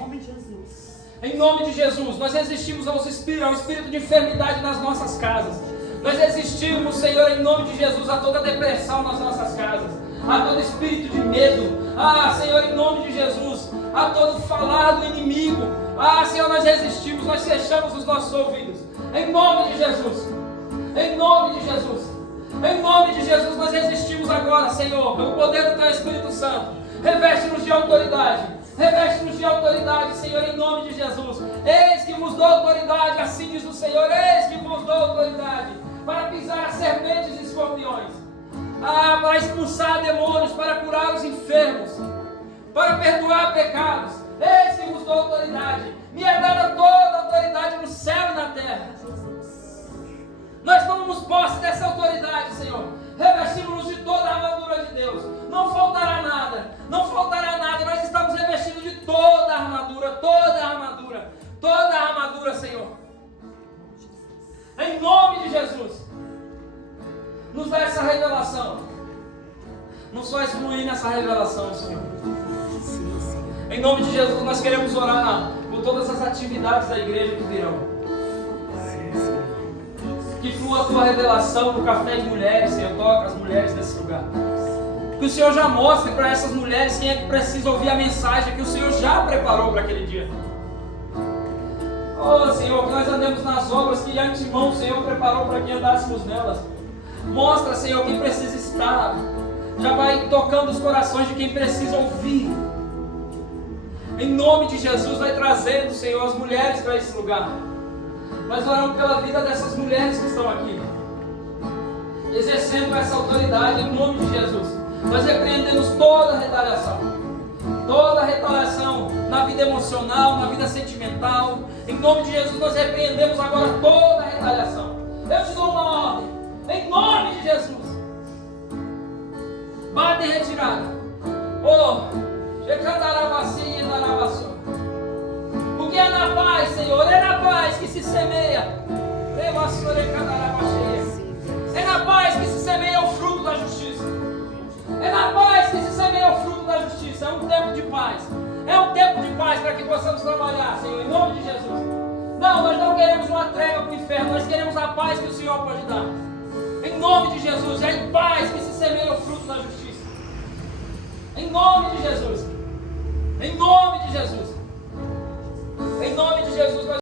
Em nome de Jesus, nós resistimos ao espírito de enfermidade nas nossas casas. Nós resistimos, Senhor, em nome de Jesus, a toda depressão nas nossas casas, a todo espírito de medo. Senhor, em nome de Jesus, a todo falar do inimigo. Senhor, nós resistimos, nós fechamos os nossos ouvidos. Em nome de Jesus, em nome de Jesus, em nome de Jesus, nós resistimos agora, Senhor, pelo poder do Teu Espírito Santo. Reveste-nos de autoridade. Reveste-nos de autoridade, Senhor, em nome de Jesus. Eis que vos dou autoridade, assim diz o Senhor. Eis que vos dou autoridade para pisar serpentes e escorpiões, para expulsar demônios, para curar os enfermos, para perdoar pecados. Eis que vos dou autoridade. Me é dada toda a autoridade no céu e na terra. Nós tomamos posse dessa autoridade, Senhor. Revestimos-nos de toda a armadura de Deus. Não faltará nada. Não faltará nada. Nós estamos revestidos de toda a armadura. Toda a armadura. Toda a armadura, Senhor. Em nome de Jesus. Nos dá essa revelação. Não só excluir nessa revelação, Senhor. Em nome de Jesus, nós queremos orar por todas as atividades da igreja que virão. Que flua a tua revelação no café de mulheres, Senhor. Toca as mulheres desse lugar. Que o Senhor já mostre para essas mulheres quem é que precisa ouvir a mensagem que o Senhor já preparou para aquele dia. Oh, Senhor, que nós andemos nas obras que de antemão o Senhor preparou para que andássemos nelas. Mostra, Senhor, quem precisa estar. Já vai tocando os corações de quem precisa ouvir. Em nome de Jesus, vai trazendo, Senhor, as mulheres para esse lugar. Nós oramos pela vida dessas mulheres que estão aqui, exercendo essa autoridade em nome de Jesus. Nós repreendemos toda a retaliação na vida emocional, na vida sentimental. Em nome de Jesus, nós repreendemos agora toda a retaliação. Eu te dou uma ordem, em nome de Jesus. Bata em retirada. Porque é na paz, Senhor, é na paz que se semeia. É na paz que se semeia o fruto da justiça. É na paz que se semeia o fruto da justiça. É um tempo de paz. É um tempo de paz para que possamos trabalhar, Senhor, em nome de Jesus. Não, nós não queremos uma trégua para o inferno. Nós queremos a paz que o Senhor pode dar. Em nome de Jesus, é em paz que se semeia o fruto da justiça. Em nome de Jesus. Em nome de Jesus. Em nome de Jesus, nós